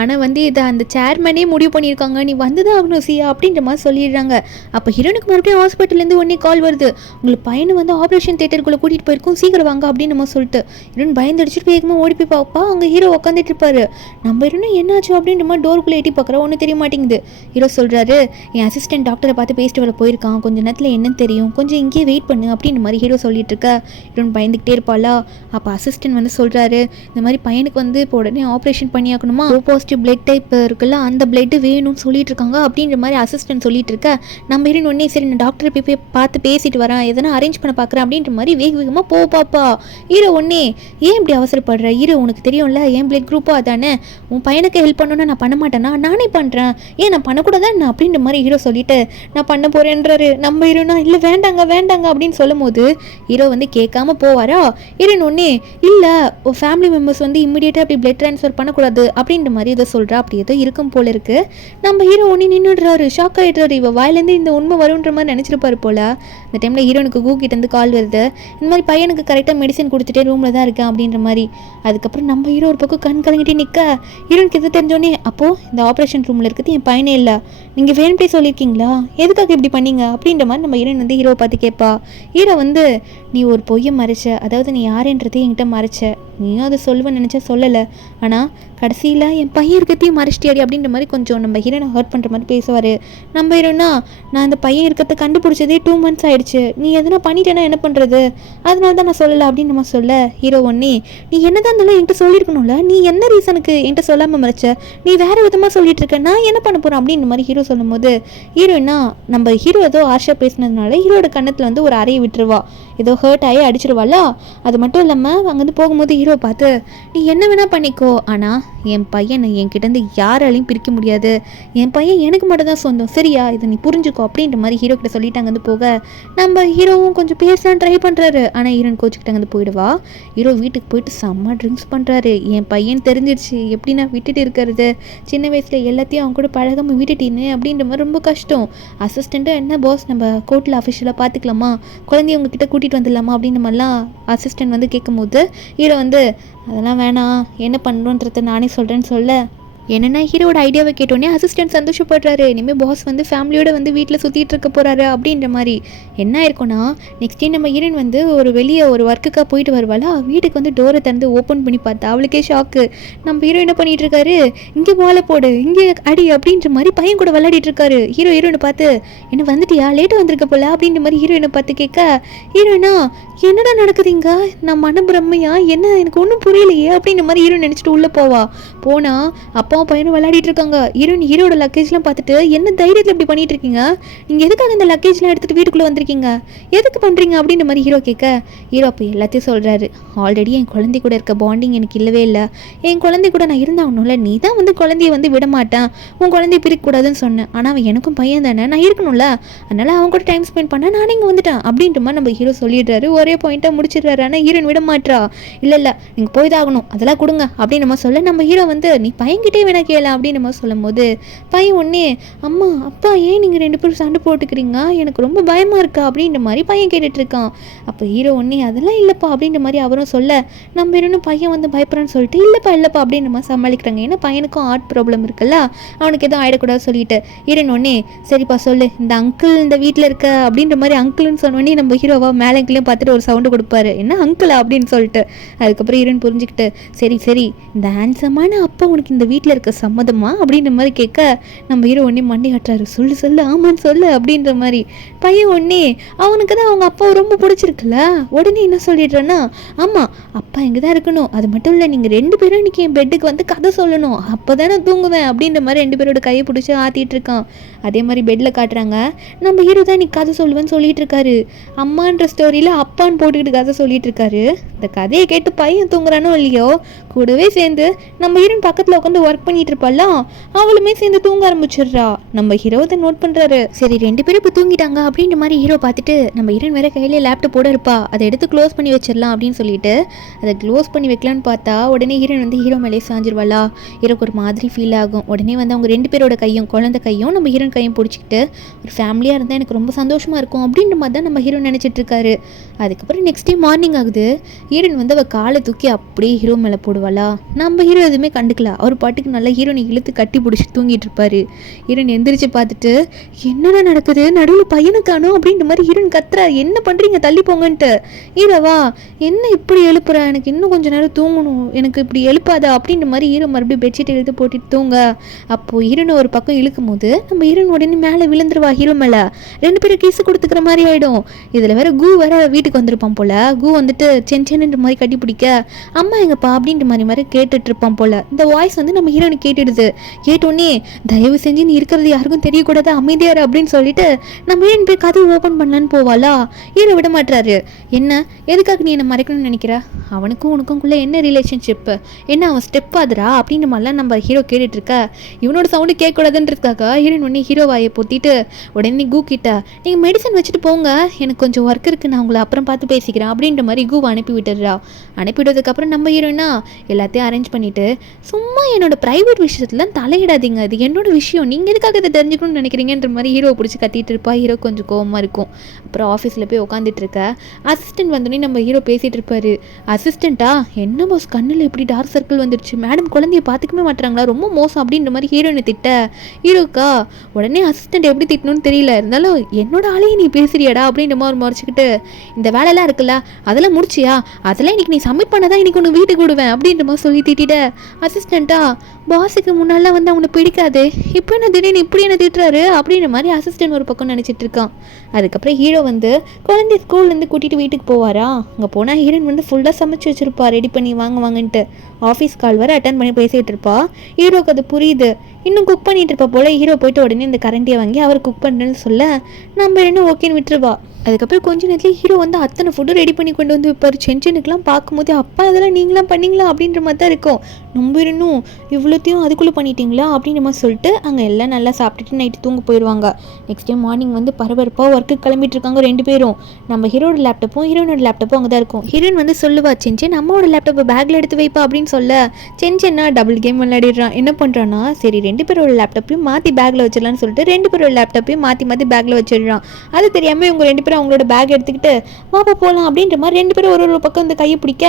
ஆனால் வந்து இதை அந்த சேர்மனே முடிவு பண்ணியிருக்காங்க, நீ வந்து தான் ஆகணும் சியா அப்படின்ற மாதிரி சொல்லிடுறாங்க. அப்போ ஹீரோனுக்கு மறுபடியும் ஹாஸ்பிட்டல்லேருந்து உடனே கால் வருது, உங்களுக்கு பையனை வந்து ஆப்ரேஷன் தியேட்டருக்குள்ளே கூட்டிகிட்டு போயிருக்கோம், சீக்கிரம் வாங்க அப்படின்னு நம்ம சொல்லிட்டு ஹீரோயின் பயந்துடுச்சு. வேகமாக ஓடி போய் பார்ப்பா. அங்கே ஹீரோ உட்காந்துட்டு இருப்பாரு. நம்ம ஹீரோனும் என்னாச்சு அப்படின்னு அப்படின்ற மாதிரி டோருக்குள்ளே எட்டி பார்க்குறா, ஒன்றும் தெரிய மாட்டேங்குது. ஹீரோ சொல்கிறாரு, என் அசிஸ்டன்ட் டாக்டரை பார்த்து பேசிட்டு வர போயிருக்கான், கொஞ்சம் நேரத்தில் என்னன்னு தெரியும், கொஞ்சம் இங்கேயே வெயிட் பண்ணு அப்படின்ற மாதிரி ஹீரோ சொல்லிட்டு இருக்கா. ஹீரோன் பயந்துக்கிட்டே இருப்பாளா. அப்போ அசிஸ்டன்ட் வந்து சொல்கிறாரு, இந்த மாதிரி பையனுக்கு வந்து இப்போ உடனே ஆப்ரேஷன் பண்ணியாக்கணுமா, ஓ பாசிட்டிவ் பிளட் டைப் இருக்குல்ல, அந்த பிளட்டு வேணும்னு சொல்லிட்டு இருக்காங்க அப்படின்ற மாதிரி அசிஸ்டன்ட் சொல்லிட்டு இருக்க. நம்ம ஹீரோன் உடனே சரி நான் டாக்டரை போய் பார்த்து பேசிட்டு வரேன், எதனா அரேஞ்ச் பண்ண பார்க்குறேன் அப்படின்ற மாதிரி வேகமாக பாப்பா. ஹீரோ ஒன்னே ஏன் இப்படி அவசரப்படுற, ஹீரோ உனக்கு தெரியும்ல என் பிளட் குரூப்பாக தானே, உன் பையனுக்கு ஹெல்ப் பண்ணணும்னா நான் பண்ண மாட்டேன்னா, நானே பண்ணுறேன், ஏன் நான் பண்ணக்கூடாதா என்ன அப்படின்ற மாதிரி ஹீரோ சொல்லிட்டு நான் பண்ண போகிறேன்றாரு. நம்ம ஹீரோனா இல்லை வேண்டாங்க வேண்டாங்க அப்படின்னு சொல்லும் போது ஹீரோ வந்து கேட்காம போவாரா. ஹீரோன் ஒன்னே இல்லை ஃபேமிலி மெம்பர்ஸ் வந்து இம்மிடியேட்டாக அப்படி பிளட் ட்ரான்ஸ்ஃபர் பண்ணக்கூடாது அப்படின்ற மாதிரி ஏதோ சொல்கிறா. அப்படி ஏதோ இருக்கும் போல இருக்கு. நம்ம ஹீரோ ஒன்னே நின்றுடுறாரு, ஷாக் ஆகிடுறாரு. இவ வாயிலேருந்து இந்த உண்மை வரும்ன்ற மாதிரி நினச்சிருப்பாரு போல. இந்த டைமில் ஹீரோனுக்கு கூக்கிட்டேருந்து கால் வருது, இந்த மாதிரி பையனுக்கு கரெக்டாக மெடிசன் கொடுத்துட்டே ரூமில் தான் இருக்கேன் அப்படின்ற மாதிரி. அதுக்கப்புறம் நம்ம ஹீரோ ஒரு பக்கம் கண் கலங்கிட்டே நிற்க, ஹீரோனுக்கு எது தெரிஞ்சோடனே அப்போது இந்த ஆப்ரேஷன் ரூமில் இருக்கிறது என் பையனே இல்லை, நீங்கள் வேணும்ட்டே சொல்லியிருக்கீங்களா, எதுக்காக இப்படி பண்ணீங்க அப்படின்ற மாதிரி நம்ம ஹீரோன் வந்து ஹீரோவை பார்த்து கேட்பா. ஹீரோ வந்து நீ ஒரு பொய்யை மறைச்ச, அதாவது நீ யாருன்றதே என்கிட்ட மறைச்ச, நீயும் அதை சொல்லுவேன்னு நினச்சா சொல்லலை, ஆனால் கடைசியில் என் பையன் இருக்கிறதையும் மறைச்சிட்டியாடி அப்படின்ற மாதிரி கொஞ்சம் நம்ம ஹீரோனை ஹர்ட் பண்ணுற மாதிரி பேசுவார். நம்ம ஹீரோனா நான் அந்த பையன் இருக்கிறத கண்டுபிடிச்சதே 2 months ஆகிடுச்சு, நீ எதனா பண்ணிட்டேன்னா என்ன பண்ணுறது, அதனால தான் நான் சொல்லலை அப்படின்னு நம்ம சொல்ல. ஹீரோ ஒன்னே நீ என்ன தான் இருந்தாலும் என்கிட்ட சொல்லியிருக்கணும்ல, நீ என்ன ரீசனுக்கு என்கிட்ட சொல்லாமல் மறைச்ச, நீ வேறு விதமாக சொல்லிட்டு இருக்க, நான் என்ன பண்ண போகிறேன் அப்படின்ற மாதிரி ஹீரோ சொல்லும் போது ஹீரோனா நம்ம ஹீரோ ஏதோ ஆஷா பேசினதுனால ஹீரோட கண்ணத்தில் வந்து ஒரு அறையை விட்டுருவா, ஏதோ ஹர்ட் ஆகி அடிச்சிருவாளா. அது மட்டும் இல்லாமல் அங்கேருந்து போகும்போது ஹீரோ பார்த்து நீ என்ன வேணால் பண்ணிக்கோ, ஆனால் என் பையனை என்கிட்டேருந்து யாராலையும் பிரிக்க முடியாது, என் பையன் எனக்கு மட்டும் தான் சொந்தம், சரியா, இதை நீ புரிஞ்சுக்கோ அப்படின்ற மாதிரி ஹீரோ கிட்ட சொல்லிட்டு அங்கேருந்து போக நம்ம ஹீரோவும் கொஞ்சம் பேசலாம் ட்ரை பண்ணுறாரு. ஆனால் ஹீரோன் கோச்சுக்கிட்ட அங்கேருந்து போயிடுவா. ஹீரோ வீட்டுக்கு போயிட்டு செம்ம ட்ரிங்க்ஸ் பண்ணுறாரு. என் பையன் தெரிஞ்சிருச்சு, எப்படி நான் விட்டுட்டு இருக்கிறது, சின்ன வயசில் எல்லாத்தையும் அவங்க கூட பழகாமல் விட்டுட்டீன்னு அப்படின்ற மாதிரி ரொம்ப கஷ்டம். அசிஸ்டண்ட்டும் என்ன பாஸ் நம்ம கோர்ட்டில் அஃபிஷியலாக பார்த்துக்கலாமா, குழந்தைய உங்ககிட்ட கூட்டிகிட்டு வந்துடலாமா அப்படின்ற மாதிரிலாம் அசிஸ்டன்ட் வந்து கேட்கும்போது ஹீரோ வந்து அதெல்லாம் வேணாம், என்ன பண்ணுறோன்றத நானே சொல்கிறேன்னு சொல்ல. என்னென்னா ஹீரோட ஐடியாவை கேட்டோன்னே அசிஸ்டன்ட் சந்தோஷப்படுறாரு. இனிமேல் பாஸ் வந்து ஃபேமிலியோட வந்து வீட்டில் சுற்றிட்டு இருக்க போகிறாரு அப்படின்ற மாதிரி. என்ன இருக்குன்னா நெக்ஸ்ட் டே நம்ம ஹீரோயின் வந்து ஒரு வெளியே ஒரு ஒர்க்குக்காக போயிட்டு வருவாளா, வீட்டுக்கு வந்து டோரை திறந்து ஓப்பன் பண்ணி பார்த்தா அவளுக்கே ஷாக்கு. நம்ம ஹீரோ என்ன பண்ணிட்டு இருக்காரு, இங்கே மாலை போடு இங்கே அடி அப்படின்ற மாதிரி பையன் கூட விளையாடிட்டு இருக்காரு. ஹீரோயினை பார்த்து என்ன வந்துட்டியா, லேட்டாக வந்திருக்க போல அப்படின்ற மாதிரி ஹீரோயினை பார்த்து கேட்க, ஹீரோயினா என்னடா நடக்குதுங்க, நான் மனப்பிரமையா என்ன எனக்கு ஒன்றும் புரியலையே அப்படின்ற மாதிரி ஹீரோ நினச்சிட்டு உள்ளே போனால் அப்பா பையனும் விளையாடிட்டு இருக்காங்க. ஹீரோட லக்கேஜ்லாம் பார்த்துட்டு என்ன தைரியத்தில் இப்படி பண்ணிட்டு இருக்கீங்க, நீங்கள் எதுக்காக இந்த லக்கேஜ்லாம் எடுத்துகிட்டு வீட்டுக்குள்ளே வந்திருக்கீங்க, எதுக்கு பண்ணுறீங்க அப்படின்ற மாதிரி ஹீரோ கேட்க, ஹீரோ அப்போ எல்லாத்தையும் சொல்கிறாரு. ஆல்ரெடி என் குழந்தை கூட இருக்க பாண்டிங் எனக்கு இல்லவே இல்லை, என் குழந்தை கூட நான் இருந்தாகணும்ல, நீ தான் வந்து குழந்தைய வந்து விட மாட்டேன், உன் குழந்தைய பிரிக்கக்கூடாதுன்னு சொன்னேன், ஆனால் அவன் எனக்கும் பையன் தானே, நான் இருக்கணும்ல, அதனால் அவன் கூட டைம் ஸ்பெண்ட் பண்ண நான் இங்கே வந்துட்டேன் அப்படின்ற மாதிரி நம்ம ஹீரோ சொல்லிடுறாரு. ஒரே பாயிண்ட்டாக முடிச்சிடுறாரு. ஆனால் ஹீரோயின் விட மாட்டா. இல்லை நீங்கள் போய் தான் ஆகணும், அதெல்லாம் கொடுங்க அப்படின்னு நம்ம சொல்ல, நம்ம ஹீரோ வந்து நீ பையன்கிட்டே வேணா கேள அப்படின்னு நம்ம சொல்லும் போது பையன் ஒன்னே அம்மா அப்பா ஏன் நீங்கள் 2 பேரும் சண்டை போட்டுக்கிறீங்க, எனக்கு ரொம்ப பயமாக இருக்கா அப்படின்ற மாதிரி பையன் கேட்டுட்டு இருக்கான். அப்போ ஹீரோ ஒன்னே அதெல்லாம் இல்லைப்பா அப்படின்ற மாதிரி அவரும் சொல்ல, நம்ம இன்னும் பையன் வந்து பயப்படுறான்னு சொல்லிட்டு இல்லைப்பா அப்படின்ற மாதிரி சமாளிக்கிறாங்க. ஏன்னா பையனுக்கும் ஹார்ட் ப்ராப்ளம் இருக்குல்ல, அவனுக்கு எதுவும் ஆயிடக்கூடாது சொல்லிட்டு ஹீரோன் ஒன்னே சரிப்பா சொல்லு, இந்த அங்கிள் இந்த வீட்டில் இருக்க அப்படின்ற மாதிரி அங்கிள்னு சொன்னோடனே நம்ம ஹீரோவா மேலே கீழே பார்த்துட்டு ஒரு சவுண்டு கொடுப்பாரு, என்ன அங்கிளா அப்படின்னு சொல்லிட்டு. அதுக்கப்புறம் ஹீரோன் புரிஞ்சுக்கிட்டு சரி இந்த ஹேண்ட்ஸமான அப்பா உனக்கு இந்த வீட்டில் இருக்க சம்மதமா அப்படின்ற மாதிரி கேட்க, நம்ம ஹீரோ ஒன்னே மண்டி கட்டுறாரு, சொல்லு ஆமான்னு சொல்லு அப்படின்ற மாதிரி. பையன் ஒன்னே அவனுக்கு தான் அவங்க அப்பா ரொம்ப பிடிச்சிருக்குல்ல, உடனே என்ன சொல்லிடுறேன்னா ஆமாம் அப்பா எங்கே தான் இருக்கணும், அது மட்டும் இல்லை நீங்கள் 2 பேரும் இன்னைக்கு என் பெட்டுக்கு வந்து கதை சொல்லணும், அப்போ தான் நான் தூங்குவேன் அப்படின்ற மாதிரி 2 பேரோட கையை பிடிச்சி ஆற்றிட்டு இருக்கான். அதே மாதிரி பெட்டில் காட்டுறாங்க, நம்ம ஹீரோ தான் இன்னைக்கு கதை சொல்லுவேன்னு சொல்லிட்டு இருக்காரு. அம்மான்ற ஸ்டோரியில் அப்பான்னு போட்டுக்கிட்டு கதை சொல்லிட்டு இருக்காரு. இந்த கதையை கேட்டு பையன் தூங்குறானோ இல்லையோ, கூடவே சேர்ந்து நம்ம ஹீரோயின் பக்கத்தில் உட்காந்து ஒர்க் பண்ணிட்டு இருப்பாலாம், அவளுமே சேர்ந்து தூங்க ஆரம்பிச்சிடுறா. நம்ம ஹீரோ தான் நோட் பண்ணுறாரு. சரி 2 பேரும் இப்போ தூங்கிட்டாங்க அப்படின்ற மாதிரி ஹீரோ பார்த்துட்டு நம்ம ஹீரோயின் வேற கையிலே லேப்டாப்போட இருப்பா, அதை எடுத்து க்ளோஸ் பண்ணி வச்சிடலாம் அப்படின்னு சொல்லிட்டு அதை க்ளோஸ் பண்ணி வைக்கலான்னு பார்த்தா உடனே ஹீரோயின் வந்து ஹீரோ மேலே சாஞ்சிருவாளா. ஹீரோக்கு ஒரு மாதிரி ஃபீல் ஆகும். உடனே வந்து அவங்க 2 பேரோட கையும் குழந்தை கையும் நம்ம ஹீரோயின் கையும் பிடிச்சிக்கிட்டு ஒரு ஃபேமிலியாக இருந்தால் எனக்கு ரொம்ப சந்தோஷமாக இருக்கும் அப்படின்ற மாதிரி தான் நம்ம ஹீரோ நினச்சிட்டு இருக்காரு. அதுக்கப்புறம் நெக்ஸ்ட் டே மார்னிங் ஆகுது. ஹீரோயின் வந்து அவள் காலை தூக்கி அப்படியே ஹீரோ மேலே போடுவாளா. நம்ம ஹீரோ எதுவுமே கண்டுக்கல, அவர் பாட்டுக்கு பாட்டுக்கு நல்லா ஹீரோனை இழுத்து கட்டி பிடிச்சி தூங்கிட்டு இருப்பாரு. ஹீரோன் எந்திரிச்சு பார்த்துட்டு என்னடா நடக்குது, நடுவில் பையனை காணோம் அப்படின்ற மாதிரி ஹீரோன் கத்துறா, என்ன பண்ணுறீங்க தள்ளி போங்கன்ட்டு. ஹீரோவா என்ன இப்படி எழுப்புறா, எனக்கு இன்னும் கொஞ்சம் நேரம் தூங்கணும், எனக்கு இப்படி எழுப்பாதா அப்படின்ற மாதிரி ஹீரோ மறுபடியும் பெட்ஷீட் இழுத்து போட்டுட்டு தூங்க. அப்போது ஹீரோனை ஒரு பக்கம் இழுக்கும் போது நம்ம ஹீரோன் உடனே மேலே விழுந்துருவா ஹீரோ மேலே. 2 பேரும் கிஸ் கொடுத்துக்கிற மாதிரி ஆகிடும். இதில் வேற வேற வீட்டுக்கு வந்திருப்பான் போல. வந்துட்டு சென்ன்ற மாதிரி கட்டி பிடிக்க அம்மா எங்கப்பா அப்படின்ற மாதிரி கேட்டுட்டு இருப்பான் போல. இந்த வாய்ஸ் நம்ம ஹீரோனு கேட்டுடுது. கேட்டோடனே தயவு செஞ்சு நீ இருக்கிறது யாருக்கும் தெரியக்கூடாது, அமைதியாரு அப்படின்னு சொல்லிட்டு நம்ம ஹீரோன் போய் கதவு ஓப்பன் பண்ணலான்னு போவாளா. ஹீரோ விட மாட்டாரு. என்ன எதுக்காக நீ என்ன மறைக்கணும்னு நினைக்கிற, அவனுக்கும் உனக்கும்குள்ள என்ன ரிலேஷன்ஷிப்பு, என்ன அவன் ஸ்டெப் ஆகுறா அப்படின்ற மாதிரிலாம் நம்ம ஹீரோ கேட்டுட்டு இருக்க. இவனோட சவுண்டு கேட்கக்கூடாதுன்றதுக்காக ஹீரோயின் உடனே ஹீரோ வாயை பொத்திட்டு உடனே கூ கிட்ட நீங்கள் மெடிசன் வச்சுட்டு போங்க, எனக்கு கொஞ்சம் ஒர்க் இருக்குது, நான் உங்களை அப்புறம் பார்த்து பேசிக்கிறேன் அப்படின்ற மாதிரி கூவை அனுப்பி விட்டுடுறா. அனுப்பிவிட்டதுக்கப்புறம் நம்ம ஹீரோயினா எல்லாத்தையும் அரேஞ்ச் பண்ணிவிட்டு சும்மா என்னோட ப்ரைவேட் விஷயத்தில் தலையிடாதீங்க, அது என்னோட விஷயம், நீங்கள் எதுக்காக இதை தெரிஞ்சுக்கணும்னு நினைக்கிறீங்கன்ற மாதிரி ஹீரோவை பிடிச்சி கத்திட்டு இருப்பா. ஹீரோ கொஞ்சம் கோவமாக இருக்கும். அப்புறம் ஆஃபீஸில் போய் உட்காந்துட்டு இருக்க அசிஸ்டன்ட் வந்தோடனே நம்ம ஹீரோ பேசிகிட்டு இருப்பாரு. அசிஸ்டண்ட்டா என்ன பாஸ் கண்ணில் எப்படி டார்க் சர்க்கிள் வந்துடுச்சு, மேடம் குழந்தைய பார்த்துக்கவே மாட்டாங்களா, ரொம்ப மோசம் அப்படின்ற மாதிரி ஹீரோயினை திட்ட. ஹீரோக்கா உடனே அசிஸ்டண்ட் எப்படி திட்டணும்னு தெரியல, இருந்தாலும் என்னோட ஆளையே நீ பேசுறியாடா அப்படின்ற மாதிரி மறைச்சிக்கிட்டு இந்த வேலையெல்லாம் இருக்குல்ல அதெல்லாம் முடிச்சியா, அதெல்லாம் இன்னைக்கு நீ சப்மிட் பண்ணதான் இன்னைக்கு ஒன்று வீட்டுக்கு விடுவேன் அப்படின்ற மாதிரி சொல்லி திட்டிட்ட. அசிஸ்டண்ட்டா பாஸுக்கு முன்னால அவனை பிடிக்காது, இப்போ என்ன திடீர்னு இப்படி என்ன திட்டுறாரு அப்படின்ற மாதிரி அசிஸ்டன்ட் ஒரு பக்கம் நினச்சிட்டு இருக்கான். அதுக்கப்புறம் ஹீரோ குழந்தை ஸ்கூல்லேருந்து கூட்டிகிட்டு வீட்டுக்கு போவாரா. அங்கே போனால் ஹீரோயின் ஃபுல்லாக சமைச்சு வச்சுருப்பா, ரெடி பண்ணி வாங்கன்ட்டு. ஆஃபீஸ் கால் வர அட்டன் பண்ணி பேசிகிட்டு இருப்பா. ஹீரோக்கு அது புரியுது. இன்னும் குக் பண்ணிட்டு இருப்பா போல. ஹீரோ போயிட்டு உடனே இந்த கரண்டியை வாங்கி அவர் குக் பண்ணுறேன்னு சொல்ல நம்ம இன்னும் ஓகேன்னு விட்டுருவா. அதுக்கப்புறம் கொஞ்ச நேரத்தில் ஹீரோ அத்தனை ஃபுட்டு ரெடி பண்ணி கொண்டு வந்து வைப்பார். சென்னுக்கெலாம் பார்க்கும்போது அப்பா அதெல்லாம் நீங்களாம் பண்ணிங்களா அப்படின்ற மாதிரி தான் இருக்கும். நம்ம இன்னும் இவ்வளோத்தையும் அதுக்குள்ளே பண்ணிட்டீங்களா அப்படின்ற மாதிரி சொல்லிட்டு அங்கே எல்லாம் நல்லா சாப்பிட்டுட்டு நைட்டு தூங்க போயிடுவாங்க. நெக்ஸ்ட் டே மார்னிங் பரபரப்பாக ஒர்க்கு கிளம்பிட்டு இருக்காங்க 2 பேரும். நம்ம ஹீரோட லேப்டாப்பும் ஹீரோனோட லேப்டாப்பும் அங்கே தான் இருக்கும். ஹீரோயின் சொல்லுவா சென்சன் அம்மாவோட லேப்டாப்பை பேக்கில் எடுத்து வைப்பா அப்படின்னு சொல்ல சென்சன்னா டபுள் கேம் விளையாடிடுறான். என்ன பண்ணுறான்னா சரி 2 பேரோட லேப்டாப்பையும் மாற்றி பேக்கில் வச்சிடலான்னு சொல்லிட்டு 2 பேரோட லேப்டாப்பையும் மாற்றி பேக்கில் வச்சிடுறான். அது தெரியாமல் இவங்க 2 பேரும் அவங்களோட பேக் எடுத்துக்கிட்டு வாப்பா போகலாம் அப்படின்ற மாதிரி 2 பேரும் ஒரு பக்கம் கையை பிடிக்க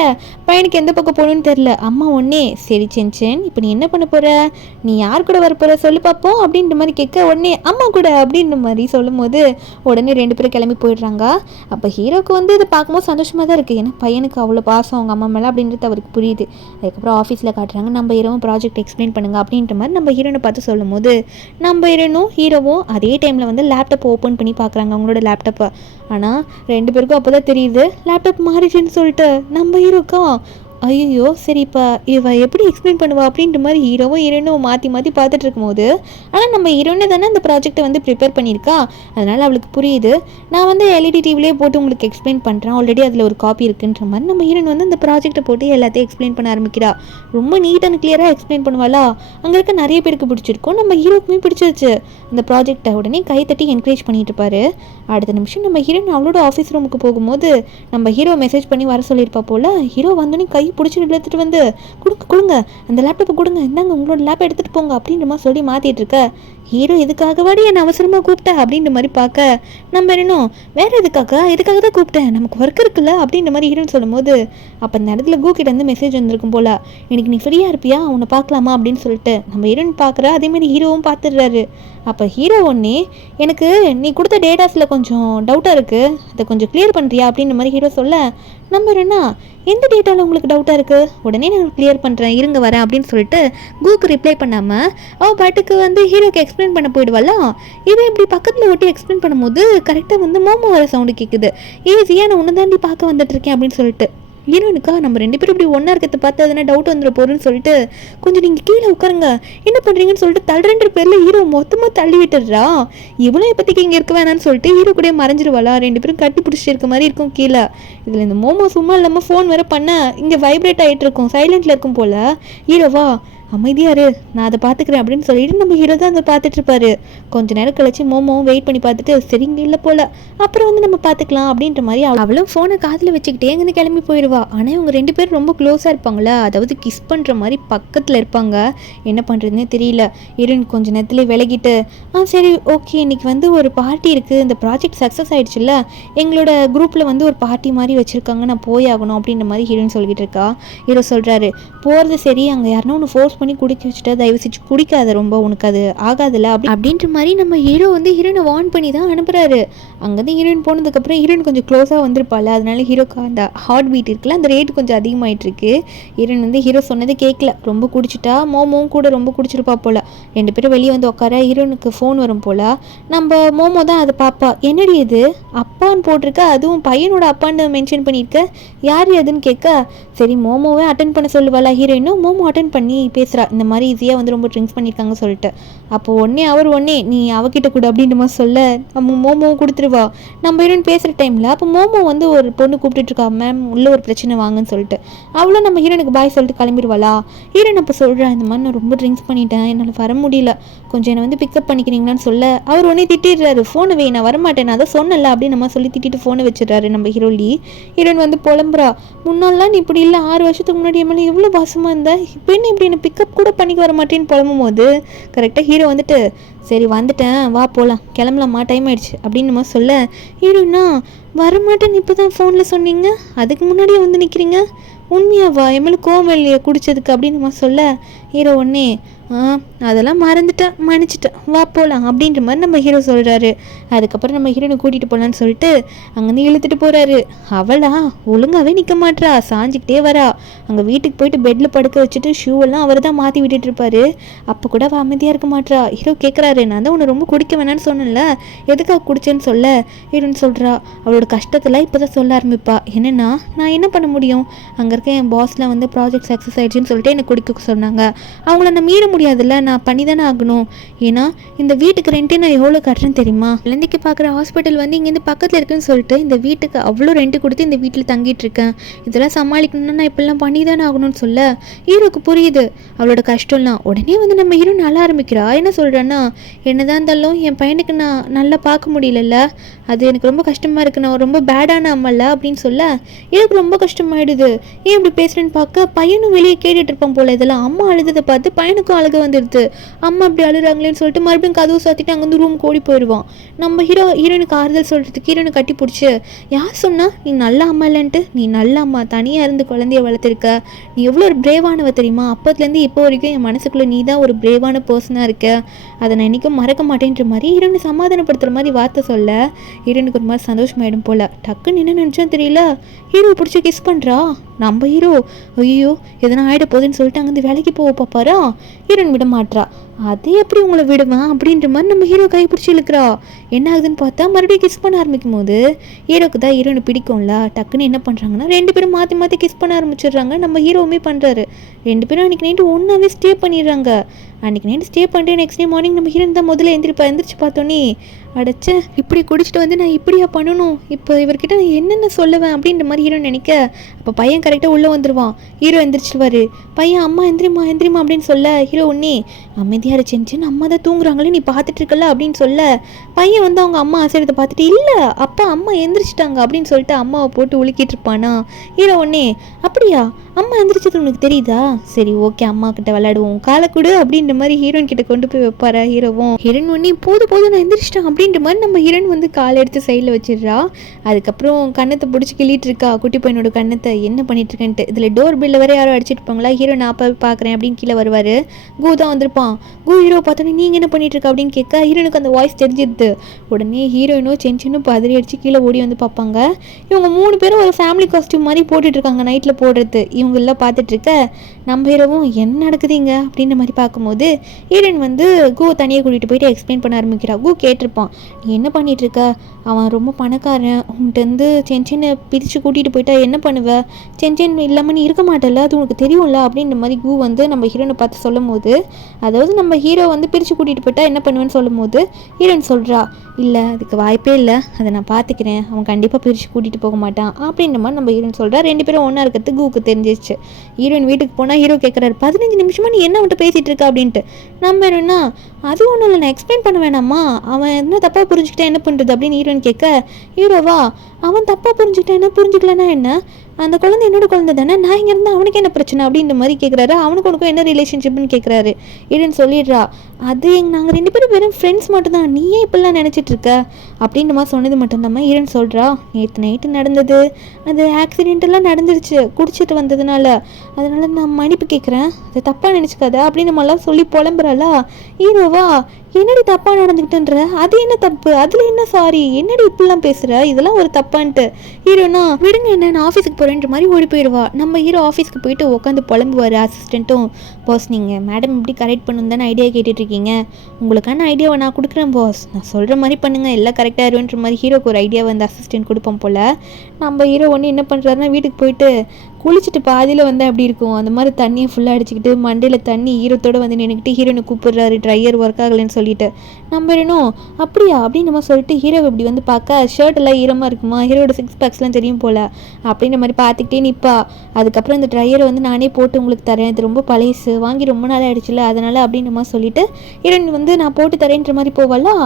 பையனுக்கு எந்த பக்கம் போகணும்னு தெரில. அம்மா ஒன்னே சரி சென்சன் இப்போ நீ என்ன பண்ண போகிற, நீ யார் கூட வர போகிற சொல்லு பார்ப்போம் அப்படின்ற மாதிரி கேட்க உடனே அம்மா கூட அப்படின்ற மாதிரி சொல்லும் போது உடனே 2 பேரும் கிளம்பி போயிடுறாங்க. அப்போ ஹீரோக்கு இது பார்க்கும்போது சந்தோஷமாக தான் இருக்குது. ஏன்னா பையனுக்கு அவ்வளோ பாசம் அவங்க அம்மா மேலே அப்படின்றது அவருக்கு புரியுது. அதுக்கப்புறம் ஆஃபீஸில் காட்டுறாங்க நம்ம ஹீரோவும் ப்ராஜெக்ட் எக்ஸ்பிளைன் பண்ணுங்க அப்படின்ற மாதிரி நம்ம ஹீரோனை பார்த்து சொல்லும் போது நம்ம ஹீரோவும் அதே டைமில் லேப்டாப் ஓப்பன் பண்ணி பார்க்குறாங்க அவங்களோட லேப்டாப்பை. ஆனால் 2 பேருக்கும் அப்போ தான் தெரியுது லேப்டாப் மாறிடுச்சுன்னு சொல்லிட்டு நம்ம ஹீரோக்கா ஐயோ சரி இப்போ இவ எப்படி எக்ஸ்பிளைன் பண்ணுவா அப்படின்ற மாதிரி ஹீரோவும் ஹீரோயினும் மாற்றி பார்த்துட்டு இருக்கும்போது ஆனால் நம்ம ஹீரோயினை தானே அந்த ப்ராஜெக்டை ப்ரிப்பேர் பண்ணியிருக்கா, அதனால் அவளுக்கு புரியுது. நான் எல்இடி டிவிலே போட்டு உங்களுக்கு எக்ஸ்பிளைன் பண்ணுறேன், ஆல்ரெடி அதில் ஒரு காப்பி இருக்குன்ற மாதிரி நம்ம ஹீரோயின் அந்த ப்ராஜெக்டை போட்டு எல்லாத்தையும் எக்ஸ்பிளைன் பண்ண ஆரம்பிக்கிறா. ரொம்ப நீட் அண்ட் கிளியராக எக்ஸ்பிளைன் பண்ணுவாளா. அங்கே இருக்க நிறைய பேருக்கு பிடிச்சிருக்கும், நம்ம ஹீரோக்குமே பிடிச்சிருச்சு அந்த ப்ராஜெக்டை. உடனே கைத்தட்டி என்கரேஜ் பண்ணிட்டு இருப்பாரு. அடுத்த நிமிஷம் நம்ம ஹீரோயின் அவளோட ஆஃபீஸ் ரூமுக்கு போகும்போது நம்ம ஹீரோ மெசேஜ் பண்ணி வர சொல்லியிருப்பா போல். ஹீரோ வந்தோடனே கை பிடிச்சி எடுத்துகிட்டு கொடுங்க அந்த லேப்டாப்பை கொடுங்க, இந்தாங்க உங்களோட லேப்பை எடுத்துகிட்டு போங்க அப்படின்ற மாதிரி சொல்லி மாற்றிட்டு இருக்க. ஹீரோ எதுக்காகவாடி என்னை அவசரமாக கூப்பிட்டேன் அப்படின்ற மாதிரி பார்க்க நம்ம இன்னும் வேறு எதுக்காக தான் கூப்பிட்டேன், நமக்கு ஒர்க் இருக்குல்ல அப்படின்ற மாதிரி ஹீரோன்னு சொல்லும் போது அப்போ அந்த இடத்துல கூக்கிட்ட மெசேஜ் வந்திருக்கும் போல், எனக்கு நீ ஃப்ரீயாக இருப்பியா உன்னை பார்க்கலாமா அப்படின்னு சொல்லிட்டு நம்ம ஹீரோயின் பார்க்குறா. அதேமாதிரி ஹீரோவும் பார்த்துடுறாரு. அப்போ ஹீரோ ஒன்னே எனக்கு நீ கொடுத்த டேட்டாஸில் கொஞ்சம் டவுட்டாக இருக்குது, அதை கொஞ்சம் கிளியர் பண்ணுறியா அப்படின்ற மாதிரி ஹீரோ சொல்ல நம்ம என்ன எந்த டேட்டாவில் உங்களுக்கு டவுட்டாக இருக்குது, உடனே நான் கிளியர் பண்ணுறேன் இருங்க வரேன் அப்படின்னு சொல்லிட்டு கூக்கு ரிப்ளை பண்ணாமல் அவள் பாட்டுக்கு ஹீரோக்கு எக்ஸ்பிளைன் பண்ண போயிடுவாளா. இவன் இப்படி பக்கத்தில் ஒட்டி எக்ஸ்பிளைன் பண்ணும்போது கரெக்டாக மோமோ வர சவுண்டு கேட்குது. ஈஸியாக நான் உன்னை தாண்டி பார்க்க வந்துட்டுருக்கேன் அப்படின்னு சொல்லிட்டு ஹீரோனுக்கா நம்ம 2 பேரும் இப்படி ஒன்றா இருக்கிறத பார்த்து அதனா டவுட் வந்துட போகிறேன்னு சொல்லிட்டு கொஞ்சம் நீங்கள் கீழே உட்காருங்க என்ன பண்ணுறீங்கன்னு சொல்லிட்டு தள்ளுற பேரில் ஹீரோ மொத்தமாக தள்ளி விட்டுடுறா. இவ்வளோ இப்போதைக்கு இங்கே இருக்க வேணான்னு சொல்லிட்டு ஹீரோ கூட மறைஞ்சிருவாளா. 2 பேரும் கட்டி பிடிச்சிட்டு இருக்க மாதிரி இருக்கும் கீழே. இதில் இந்த மோமோ சும்மா இல்லாமல் ஃபோன் வேறு பண்ண இங்கே வைப்ரேட் ஆகிட்டு இருக்கும், சைலண்டில் இருக்கும் போல். ஹீரோவா அமைதியாரு நான் அதை பார்த்துக்கிறேன் அப்படின்னு சொல்லிட்டு நம்ம ஹீரோ தான் அதை பார்த்துட்டு இருப்பாரு. கொஞ்ச நேரம் கழிச்சு மோமோவும் வெயிட் பண்ணி பார்த்துட்டு சரிங்க இல்லை போல அப்புறம் நம்ம பார்த்துக்கலாம் அப்படின்ற மாதிரி அவளும் ஃபோனை காதில் வச்சுக்கிட்டே எங்கேருந்து கிளம்பி போயிடுவா. ஆனால் இவங்க 2 பேரும் ரொம்ப க்ளோஸாக இருப்பாங்களா, அதாவது கிஸ் பண்ணுற மாதிரி பக்கத்தில் இருப்பாங்க. என்ன பண்ணுறதுனே தெரியல. ஹீரோயின் கொஞ்ச நேரத்துல விலகிட்டு சரி ஓகே இன்னைக்கு ஒரு பார்ட்டி இருக்குது, இந்த ப்ராஜெக்ட் சக்ஸஸ் ஆகிடுச்சுல்ல, எங்களோட குரூப்பில் ஒரு பார்ட்டி மாதிரி வச்சுருக்காங்க, நான் போய் ஆகணும் அப்படின்ற மாதிரி ஹீரோயின் சொல்லிக்கிட்டு இருக்கா. ஹீரோ சொல்கிறாரு போகிறது சரி, அங்கே யாருன்னா ஒன்று ஃபோர்ஸ் ஃபோர்ஸ் பண்ணி குடிக்க வச்சுட்டா தயவு செஞ்சு குடிக்காத, ரொம்ப உனக்கு அது ஆகாதுல்ல அப்படின்ற மாதிரி நம்ம ஹீரோ வந்து ஹீரோனை வார்ன் பண்ணி தான் அனுப்புகிறாரு. அங்கேருந்து ஹீரோயின் போனதுக்கப்புறம் ஹீரோயின் கொஞ்சம் க்ளோஸாக வந்திருப்பாள், அதனால ஹீரோக்கு அந்த ஹார்ட் பீட் இருக்குல்ல அந்த ரேட் கொஞ்சம் அதிகமாகிட்டுருக்கு. ஹீரோயின் வந்து ஹீரோ சொன்னதை கேட்கல, ரொம்ப குடிச்சிட்டா. மோமோவும் கூட ரொம்ப குடிச்சிருப்பா போல். 2 பேரும் வெளியே வந்து உட்கார ஹீரோனுக்கு ஃபோன் வரும் போல். நம்ம மோமோ தான் அதை பாப்பா, என்னடி இது அப்பான்னு போட்டிருக்க, அதுவும் பையனோட அப்பான்னு மென்ஷன் பண்ணியிருக்க, யார் எதுன்னு கேட்க, சரி மோமோவே அட்டன் பண்ண சொல்லுவாளா ஹீரோயினும். மோமோ அட்டன் பண்ணி பேசுகிறா, இந்த மாதிரி ஈஸியாக வந்து ரொம்ப ட்ரிங்க்ஸ் பண்ணியிருக்காங்க சொல்லிட்டு. அப்போது உடனே நீ அவகிட்ட கூட அப்படின்ற மாதிரி சொல்ல நம்ம மோமோவும் கொடுத்துருவா. நம்ம ஹீரோயின் பேசுகிற டைமில் அப்போ மோமோ வந்து ஒரு பொண்ணு கூப்பிட்டுருக்கா, மேம் உள்ள ஒரு பிரச்சனை வாங்கன்னு சொல்லிட்டு. அவ்வளோ நம்ம ஹீரோனுக்கு பாய் சொல்லிட்டு கிளம்பிடுவாளா. ஹீரோயின் அப்போ சொல்கிறேன், இந்த மாதிரி நான் ரொம்ப ட்ரிங்க்ஸ் பண்ணிட்டேன், என்னால் வர முடியல, கொஞ்சம் என்னை வந்து பிக்கப் பண்ணிக்கிறீங்களான்னு சொல்ல அவர் உடனே திட்டிடுறாரு, ஃபோனை வை நான் வரமாட்டேன், நான் அதை சொன்னல அப்படின்னு நம்ம சொல்லி திட்டிட்டு ஃபோனை வச்சிடறாரு நம்ம ஹீரோயின் வந்து புலம்புறா, முன்னாலாம் நீ இப்படி இல்லை, 6 வருஷத்துக்கு முன்னாடி என் மேலே எவ்வளோ பாசமாக இருந்த, இப்போ என்ன இப்படி என்னை பிக்கப் கூட பண்ணிக்க வர மாட்டேன்னு புலம்பும் போது கரெக்டாக ஹீரோ வந்துட்டு, சரி வந்துட்டேன் வா போகலாம் கிளம்பலாமா டைம் ஆயிடுச்சு அப்படின்னு நம்ம சொல்ல, ஹீரோயினா வரமாட்டேன்னு இப்போ தான் ஃபோனில் சொன்னீங்க, அதுக்கு முன்னாடியே வந்து நிற்கிறீங்க, உண்மையாவா என் மேலே கோவம் இல்லையா குடித்ததுக்கு அப்படின்னு நம்ம சொல்ல, ஹீரோ ஒன்னே அதெல்லாம் மறந்துட்டேன் மன்னிச்சிட்டேன் வா போகலாம் அப்படின்ற மாதிரி நம்ம ஹீரோ சொல்கிறாரு. அதுக்கப்புறம் நம்ம ஹீரோனை கூட்டிகிட்டு போகலான்னு சொல்லிட்டு அங்கேருந்து இழுத்துட்டு போகிறாரு. அவளா ஒழுங்காகவே நிற்க மாட்றா, சாஞ்சிக்கிட்டே வரா. அங்கே வீட்டுக்கு போயிட்டு பெட்டில் படுக்க வச்சுட்டு ஷூவெல்லாம் அவர் தான் மாற்றி விட்டுட்டு இருப்பாரு. அப்போ கூட அவள் அமைதியாக இருக்க மாட்றா. ஹீரோ கேட்குறாரு, நான் தான் உன்னை ரொம்ப குடிக்க வேணான்னு சொன்னேன்ல, எதுக்காக குடிச்சேன்னு சொல்ல, ஹீரோன்னு சொல்கிறா அவளோட கஷ்டத்தில் இப்போ தான் சொல்ல ஆரம்பிப்பா. என்னென்னா நான் என்ன பண்ண முடியும், அங்கே இருக்க என் பாஸில் வந்து ப்ராஜெக்ட் சக்ஸஸ் ஆகிடுச்சின்னு சொல்லிட்டு என்னை குடிக்க சொன்னாங்க, அவங்கள நான் மீற முடியாதுல்ல, நான் பண்ணி தானே ஆகணும், ஏன்னா இந்த வீட்டுக்கு ரெண்ட்டே நான் எவ்வளோ கட்டுறேன்னு தெரியுமா, குழந்தைக்கு பார்க்குற ஹாஸ்பிட்டல் வந்து இங்கேருந்து பக்கத்தில் இருக்குன்னு சொல்லிட்டு இந்த வீட்டுக்கு அவ்வளோ ரெண்ட்டு கொடுத்து இந்த வீட்டில் தங்கிட்டு இருக்கேன், இதெல்லாம் சமாளிக்கணும்னா நான் இப்படிலாம் பண்ணி தானே ஆகணும்னு சொல்ல ஹீரோக்கு புரியுது அவளோட கஷ்டம்லாம். உடனே வந்து நம்ம ஹீரோ நல்லா ஆரம்பிக்கிறா. என்ன சொல்கிறேன்னா, என்னதான் இருந்தாலும் என் பையனுக்கு நான் நல்லா பார்க்க முடியலல்ல, அது எனக்கு ரொம்ப கஷ்டமாக இருக்குது, நான் ரொம்ப பேடான அம்மல்ல அப்படின்னு சொல்ல எனக்கு ரொம்ப கஷ்டமாயிடுது, ஏன் இப்படி பேசுகிறேன்னு பார்க்க பையனும் வெளியே கேட்டுட்டு இருப்பான் போல், இதெல்லாம் அம்மா அழுததை பார்த்து பையனுக்கும் அழுக வந்துடுது, அம்மா அப்படி அழுறாங்களேன்னு சொல்லிட்டு மறுபடியும் கதவு சாத்திட்டு அங்கேருந்து ரூம் ஓடி போயிடுவான். நம்ம ஹீரோனுக்கு ஆறுதல் சொல்கிறதுக்கு ஹீரோனை கட்டி பிடிச்சி, யார் சொன்னா நீ நல்ல அம்மா இல்லைன்ட்டு, நீ நல்ல அம்மா, தனியாக இருந்து குழந்தைய வளர்த்துருக்க, நீ எவ்வளோ ஒரு பிரேவானவ தெரியுமா, அப்போதுலேருந்து இப்போ வரைக்கும் என் மனசுக்குள்ளே நீ தான் ஒரு பிரேவான பர்சனாக இருக்க, அதை நான் என்றைக்கும் மறக்க மாட்டேன்ற மாதிரி ஹீரோனை சமாதானப்படுத்துகிற மாதிரி வார்த்தை சொல்ல ஹீரோனுக்கு ஒரு மாதிரி சந்தோஷமாயிடும் போல். டக்குன்னு என்ன நினச்சோன்னு தெரியல, ஹீரோ பிடிச்சி கிஸ் பண்ணுறா. நம்ம ஹீரோ ஐயோ எதனா ஆகிட போகுதுன்னு சொல்லிட்டு அங்கேருந்து வேலைக்கு போக பார்ப்பாரா, ஹீரோயின் விட மாட்றா. அதே எப்படி உங்களை விடுவேன் அப்படின்ற மாதிரி நம்ம ஹீரோ கை பிடிச்சி இழுக்கிறா. என்ன ஆகுதுன்னு பார்த்தா மறுபடியும் கிஸ் பண்ண ஆரம்பிக்கும் போது ஹீரோக்கு தான் ஹீரோனை பிடிக்கும்ல, டக்குன்னு என்ன பண்ணுறாங்கன்னா 2 பேரும் மாற்றி கிஸ் பண்ண ஆரம்பிச்சிடுறாங்க. நம்ம ஹீரோவுமே பண்ணுறாரு. 2 பேரும் அன்றைக்கி நைட்டு ஒன்றாவே ஸ்டே பண்ணிடுறாங்க. அன்றைக்கி நைட்டு ஸ்டே பண்ணிட்டு நெக்ஸ்ட் டே மார்னிங் நம்ம ஹீரோன் தான் முதல்ல எந்திரிச்சு பார்த்தோன்னே, அடைச்ச இப்படி குடிச்சிட்டு வந்து நான் இப்படியா பண்ணணும், இப்போ இவர்கிட்ட நான் என்னென்ன சொல்லுவேன் அப்படின்ற மாதிரி ஹீரோ நினைக்க, அப்போ பையன் கரெக்டாக உள்ளே வந்துடுவான். ஹீரோ எந்திரிச்சிடுவார். பையன் அம்மா எந்திரிமா அப்படின்னு சொல்ல ஹீரோ ஒன்னே அமைதியாக இருந்துச்சு, அம்மா தான் தூங்குறாங்களே நீ பார்த்துட்டு இருக்கல அப்படின்னு சொல்ல, பையன் வந்து அவங்க அம்மா அசைறதை பார்த்துட்டு இல்லை அப்பா அம்மா எந்திரிச்சிட்டாங்க அப்படின்னு சொல்லிட்டு அம்மாவை போட்டு உலுக்கிட்டு இருப்பானா. ஹீரோ ஒன்னே அப்படியா அம்மா எந்திரிச்சது உனக்கு தெரியுதா, சரி ஓகே அம்மா கிட்ட விளையாடுவோம், காலை கொடு அப்படின்ற மாதிரி ஹீரோயின் கிட்ட கொண்டு போய் வைப்பாரா. ஹீரோவும் ஹீரோயின் ஒன்னே போதும் நான் எந்திரிச்சிட்டேன் அப்படின்ற மாதிரி நம்ம ஹீரோயின் வந்து காலை எடுத்து சைடில் வச்சிடுறா. அதுக்கப்புறம் கண்ணத்தை பிடிச்சி கிள்ளிட்டு இருக்கா, குட்டி பையனோட கண்ணத்தை, என்ன பண்ணிட்டு இருக்கேன்ட்டு. இதில் டோர் பில்ல வரை யாரும் அடிச்சிட்டு இருப்பாங்களா. ஹீரோ நான் அப்பா பார்க்குறேன் அப்படின்னு கீழே வருவார். கூ தான் வந்திருப்பான். ஹீரோ பார்த்தோன்னே நீங்கள் என்ன பண்ணிட்டு இருக்கா அப்படின்னு கேட்க ஹீரோனுக்கு அந்த வாய்ஸ் தெரிஞ்சிருது. உடனே ஹீரோயினும் சென்னும் பதறி அடிச்சு கீழே ஓடி வந்து பார்ப்பாங்க. இவங்க 3 பேரும் ஒரு ஃபேமிலி காஸ்டியூம் மாதிரி போட்டுட்டு இருக்காங்க நைட்டில் போடுறது. இவங்க எல்லாம் பார்த்துட்டு இருக்க நம்ம ஹீரோவும் என்ன நடக்குதுங்க அப்படின்ற மாதிரி பார்க்கும்போது ஹீரோயின் வந்து கூ தனியாக கூட்டிகிட்டு போயிட்டு எக்ஸ்பிளைன் பண்ண ஆரம்பிக்கிறா. கூ கேட்டிருப்பான், நீ என்ன பண்ணிட்டு இருக்க, அவன் ரொம்ப பணக்காரன், உன்கிட்ட வந்து சென்னை பிரித்து கூட்டிகிட்டு போயிட்டா என்ன பண்ணுவ, சென் இல்லாமல் நீ இருக்க மாட்டல, அது உனக்கு தெரியும்ல அப்படின்ற மாதிரி கூ வந்து நம்ம ஹீரோனை பார்த்து சொல்லும் போது, அதாவது நம்ம ஹீரோ வந்து பிரித்து கூட்டிகிட்டு போயிட்டா என்ன பண்ணுவேன்னு சொல்லும் போது ஹீரோயின் சொல்கிறா, இல்லை அதுக்கு வாய்ப்பே இல்லை, அதை நான் பார்த்துக்கிறேன், அவன் கண்டிப்பாக பிரித்து கூட்டிகிட்டு போக மாட்டான் அப்படின்ற மாதிரி நம்ம ஹீரோயின் சொல்கிறா. 2 பேரும் ஒன்றா இருக்கிறது கூக்கு தெரிஞ்சிச்சு. ஹீரோயின் வீட்டுக்கு போனால் ஹீரோ கேட்குறாரு, 15 நிமிஷமாக நீ என்ன வந்துட்டு பேசிகிட்டு இருக்கா அப்படின்ட்டு. நம்ம என்னன்னா அது ஒன்றும் இல்லை, நான் எக்ஸ்பிளைன் பண்ண வேணாமா, அவன் என்ன தப்பாக புரிஞ்சுக்கிட்டா என்ன பண்ணுறது அப்படின்னு ஹீரோயின் கேட்க, ஹீரோவா அவன் தப்பாக புரிஞ்சுக்கிட்டா என்ன, புரிஞ்சுக்கலன்னா என்ன, அந்த குழந்தை என்னோட குழந்தை தானே, நான் இங்கே இருந்தால் அவனுக்கு என்ன பிரச்சனை அப்படின்ற மாதிரி கேட்குறாரு. அவனுக்கு உனக்கும் என்ன ரிலேஷன்ஷிப்னு கேட்குறாரு. ஈரன் சொல்லிடுறா, அது நாங்கள் 2 பேரும் வெறும் ஃப்ரெண்ட்ஸ் மட்டும் தான், நீயே இப்படிலாம் நினச்சிட்டு இருக்க அப்படின்ற மாதிரி சொன்னது மட்டும் இல்லாமல் ஈரன் சொல்கிறா, நேற்று நைட்டு நடந்தது, அது ஆக்சிடென்ட்டெல்லாம் நடந்துருச்சு குடிச்சிட்டு வந்ததுனால, அதனால நான் மன்னிப்பு கேட்குறேன், அது தப்பாக நினச்சிக்காத அப்படின்னு நம்மளாம் சொல்லி புலம்புறாளா. ஹீரோவா, என்னடி தப்பாக நடந்துக்கிட்டுன்ற, அது என்ன தப்பு, அதில் என்ன சாரி, என்னடி இப்படிலாம் பேசுகிற, இதெல்லாம் ஒரு தப்பான்ட்டு. ஹீரோனா விடுங்க என்ன, நான் ஆஃபீஸுக்கு போகிறேன்ற மாதிரி ஓடி போயிடுவா. நம்ம ஹீரோ ஆஃபீஸ்க்கு போயிட்டு உட்காந்து புலம்புவார். அசிஸ்டண்ட்டும், பாஸ் நீங்கள் மேடம் இப்படி கரெக்ட் பண்ணணும் தானே ஐடியா கேட்டுட்ருக்கீங்க, உங்களுக்கான ஐடியாவை நான் கொடுக்குறேன் பாஸ், நான் சொல்கிற மாதிரி பண்ணுங்கள் எல்லாம் கரெக்டாக இருன்ற மாதிரி ஹீரோக்கு ஒரு ஐடியா வந்து அசிஸ்டன்ட் கொடுப்போம் போல். நம்ம ஹீரோ ஒன்று என்ன பண்ணுறாருன்னா, வீட்டுக்கு போயிட்டு குளிச்சுட்டு பாதியில் வந்து அப்படி இருக்கும், அந்த மாதிரி தண்ணியை ஃபுல்லாக அடிச்சுக்கிட்டு மண்டையில் தண்ணி ஈரத்தோடு வந்து நின்றுக்கிட்டு ஹீரோனை கூப்பிடுறாரு, ட்ரையர் ஒர்க் ஆகலைன்னு சொல்லிட்டு. நம்ம இன்னும் அப்படியா அப்படின்னு நம்ம சொல்லிட்டு ஹீரோ இப்படி வந்து பார்க்க ஷர்ட் எல்லாம் ஈரமாக இருக்குமா, ஹீரோட 6 பேக்ஸ்லாம் தெரியும் போல் அப்படின்ற மாதிரி பார்த்துக்கிட்டே நிற்பா. அதுக்கப்புறம் இந்த ட்ரையரை வந்து நானே போட்டு உங்களுக்கு தரேன், இது ரொம்ப பழைசு, வாங்கி ரொம்ப நாள் ஆகிடுச்சுல அதனால் அப்படின்ற மாதிரி சொல்லிட்டு ஹீரோயின் வந்து நான் போட்டு தரேன்ற மாதிரி போவாளா.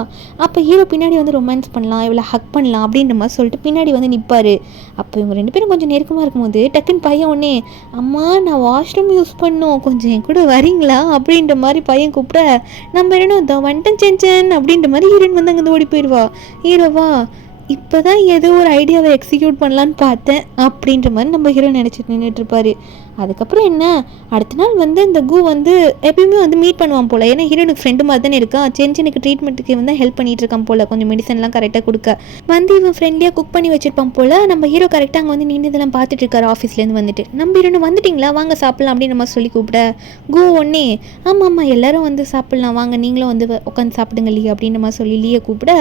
அப்போ ஹீரோ பின்னாடி வந்து ரொமான்ஸ் பண்ணலாம், இவ்வளோ ஹக் பண்ணலாம் அப்படின்ற மாதிரி சொல்லிட்டு பின்னாடி வந்து நிற்பார். அப்போ இவங்க 2 பேரும் கொஞ்சம் நெருக்கமாக இருக்கும்போது டக்குன்னு பையன் உடனே, அம்மா நான் வாஷ்ரூம் யூஸ் பண்ணோம், கொஞ்சம் என் கூட வரீங்களா அப்படின்ற மாதிரி பையன் கூப்பிட, நம்ம இன்னும் தான் வந்துட்டேன் செஞ்சன் அப்படின்ற மாதிரி ஹீரோயின் வந்து அங்கே ஓடி போயிடுவா. ஹீரோவா, இப்போ தான் ஏதோ ஒரு ஐடியாவை எக்ஸிக்யூட் பண்ணலான்னு பார்த்தேன் அப்படின்ற மாதிரி நம்ம ஹீரோ நினச்சிட்டு நின்றுட்டுருப்பாரு. அதுக்கப்புறம் என்ன, அடுத்த நாள் வந்து இந்த கு வந்து எப்பயுமே வந்து மீட் பண்ணுவான் போல், ஏன்னா ஹீரோனுக்கு ஃப்ரெண்டு மாதிரி தானே இருக்கான், சென்சனுக்கு ட்ரீட்மெண்ட்டுக்கு வந்து ஹெல்ப் பண்ணிட்டு இருக்கான் போல், கொஞ்சம் மெடிசன்லாம் கரெக்டாக கொடுக்க வந்து இவன் ஃப்ரெண்ட்லியாக குக் பண்ணி வச்சிருப்பான் போல். நம்ம ஹீரோ கரெக்டாக அங்கே வந்து நின்று இதெல்லாம் பார்த்துட்டு இருக்காரு ஆஃபீஸ்லேருந்து வந்துட்டு. நம்ம ஹீரோனு வந்துட்டிங்களா வாங்க சாப்பிட்லாம் அப்படின்னு நம்ம சொல்லி கூப்பிட, கு ஒன்னே ஆமாம் எல்லோரும் வந்து சாப்பிட்லாம் வாங்க நீங்களும் வந்து உட்காந்து சாப்பிடுங்க லீ அப்படின்னு நம்ம சொல்லி லீயை கூப்பிட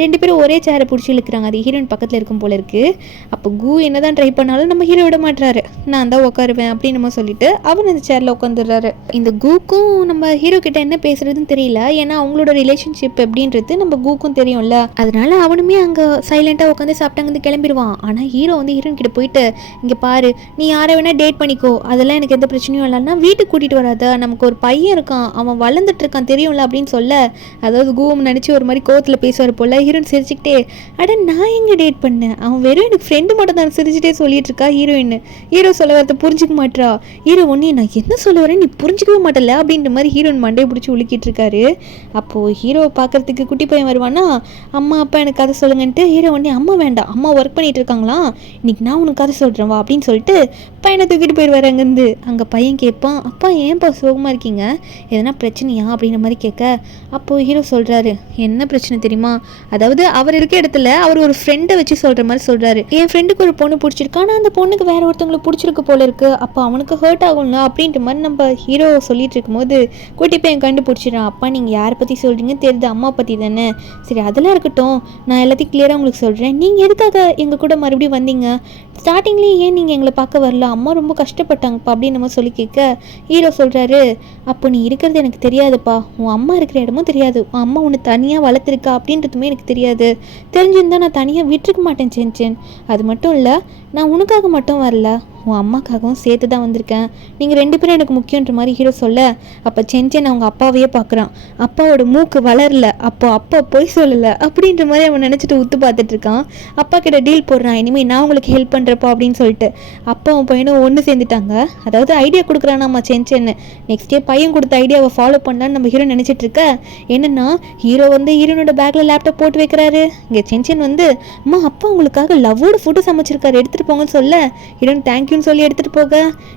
2 பேரும் ஒரே சேரை பிடிச்சி இழுக்கிறாங்க, அது ஹீரோயின் பக்கத்தில் இருக்கும் போல இருக்குது. அப்போ கு என்ன தான் ட்ரை பண்ணாலும் நம்ம ஹீரோ விட மாட்டுறாரு, நான் தான் உட்காருவேன் அப்படின்னு நம்ம சொல்லிட்டு அவர் அந்த சேர்ல உட்காந்துடுறாரு. இந்த கூக்கும் நம்ம ஹீரோ கிட்ட என்ன பேசுறதுன்னு தெரியல, ஏன்னா அவங்களோட ரிலேஷன்ஷிப் எப்படின்றது நம்ம கூக்கும் தெரியும்ல, அதனால அவனுமே அங்க சைலண்டா உட்காந்து சாப்பிட்டாங்க கிளம்பிடுவான். ஆனா ஹீரோ வந்து ஹீரோயின் கிட்ட போயிட்டு, இங்க பாரு நீ யாரை வேணா டேட் பண்ணிக்கோ, அதெல்லாம் எனக்கு எந்த பிரச்சனையும் இல்லைன்னா வீட்டுக்கு கூட்டிட்டு வராத, நமக்கு ஒரு பையன் இருக்கான், அவன் வளர்ந்துட்டு இருக்கான் தெரியும்ல அப்படின்னு சொல்ல, அதாவது கூவம் நினைச்சு ஒரு மாதிரி கோவத்துல பேசுவார் போல. ஹீரோயின் சிரிச்சுக்கிட்டே, அட நான் எங்க டேட் பண்ணேன், அவன் வெறும் எனக்கு ஃப்ரெண்டு மட்டும் தான் சிரிச்சுட்டே சொல்லிட்டு இருக்கா ஹீரோயின். ஹீரோ சொல்ல வரத்தை புரிஞ்சுக்க மாட்டா. ஹீரோ ஒன்னே நான் என்ன சொல்ல வரேன் நீ புரிஞ்சிக்கவே மாட்டல அப்படின்ற மாதிரி ஹீரோயின் மண்டையை பிடிச்சி உலுக்கிட்டு இருக்காரு. அப்போது ஹீரோவை பார்க்கறதுக்கு குட்டி பையன் வருவானா, அம்மா அப்பா எனக்கு கதை சொல்லுங்கன்ட்டு. ஹீரோ ஒன்னே அம்மா வேண்டாம், அம்மா ஒர்க் பண்ணிட்டு இருக்காங்களா, இன்னைக்கு நான் உனக்கு கதை சொல்கிறேன் வா அப்படின்னு சொல்லிட்டு பையனை தூக்கிட்டு போயிடுவார் அங்கேருந்து. அங்கே பையன் கேட்பான், அப்பா ஏன்ப்பா சோகமாக இருக்கீங்க, எதனா பிரச்சனையா அப்படின்ற மாதிரி கேட்க, அப்போது ஹீரோ சொல்கிறாரு, என்ன பிரச்சனை தெரியுமா, அதாவது அவர் இருக்க இடத்துல அவர் ஒரு ஃப்ரெண்டை வச்சு சொல்கிற மாதிரி சொல்கிறாரு, என் ஃப்ரெண்டுக்கு ஒரு பொண்ணு பிடிச்சிருக்கு, ஆனால் அந்த பொண்ணுக்கு வேற ஒருத்தவங்களை பிடிச்சிருக்கு போல இருக்குது, அப்போ அவனுக்கு ஹர்ட் ஆகும்ல அப்படின்ற மாதிரி நம்ம ஹீரோ சொல்லிட்டு இருக்கும்போது குட்டி பையன் கண்டுபிடிச்சிடான், அப்பா நீங்கள் யாரை பற்றி சொல்கிறீங்கன்னு தெரியுது, அம்மா பற்றி தானே, சரி அதெல்லாம் இருக்கட்டும், நான் எல்லாத்தையும் கிளியராக உங்களுக்கு சொல்கிறேன், நீங்கள் எதுக்காக எங்கள் கூட மறுபடியும் வந்தீங்க, ஸ்டார்டிங்லேயே ஏன் நீங்கள் எங்களை பார்க்க வரல, அம்மா ரொம்ப கஷ்டப்பட்டாங்கப்பா அப்படின்னு நம்ம சொல்லி கேட்க, ஹீரோ சொல்கிறாரு, அப்போ நீ இருக்கிறது எனக்கு தெரியாதுப்பா, உன் அம்மா இருக்கிற இடமும் தெரியாது, உன் அம்மா உன்னை தனியாக வளர்த்துருக்கா அப்படின்றதுமே எனக்கு தெரியாது, தெரிஞ்சிருந்தா நான் தனியாக விட்டுருக்க மாட்டேன் சென்சன், அது மட்டும் இல்லை நான் உனக்காக மட்டும் வரல, உன் அம்மாக்காகவும் சேர்த்து தான் வந்திருக்கேன், நீங்கள் 2 பேரும் எனக்கு முக்கியன்ற மாதிரி ஹீரோ சொல்ல, அப்போ சென்சன் அவங்க அப்பாவையே பார்க்குறான், அப்பாவோட மூக்கு வளரல, அப்போ அப்பா பொய் சொல்லலை அப்படின்ற மாதிரி அவன் நினச்சிட்டு உத்து பார்த்துட்டு இருக்கான். அப்பா கிட்ட டீல் போடுறான், இனிமேல் நான் உங்களுக்கு ஹெல்ப் பண்ணுறப்போ அப்படின்னு சொல்லிட்டு. அப்பாவும் பையனும் ஒன்று சேர்ந்துட்டாங்க, அதாவது ஐடியா கொடுக்குறான் நம்ம சென்சன். நெக்ஸ்ட் டே பையன் கொடுத்த ஐடியாவை ஃபாலோ பண்ணான்னு நம்ம ஹீரோ நினச்சிட்டு இருக்க, என்னன்னா ஹீரோ வந்து ஹீரோனோட பேக்கில் லேப்டாப் போட்டு வைக்கிறாரு. இங்கே சென்சன் வந்து, அம்மா அப்பா உங்களுக்காக லவ்வோட ஃபுட்டு சமைச்சிருக்காரு எடுத்துகிட்டு போங்கன்னு சொல்ல, ஹீரோன் தேங்க்யூன்னு சொல்லி எடுத்துகிட்டு போக,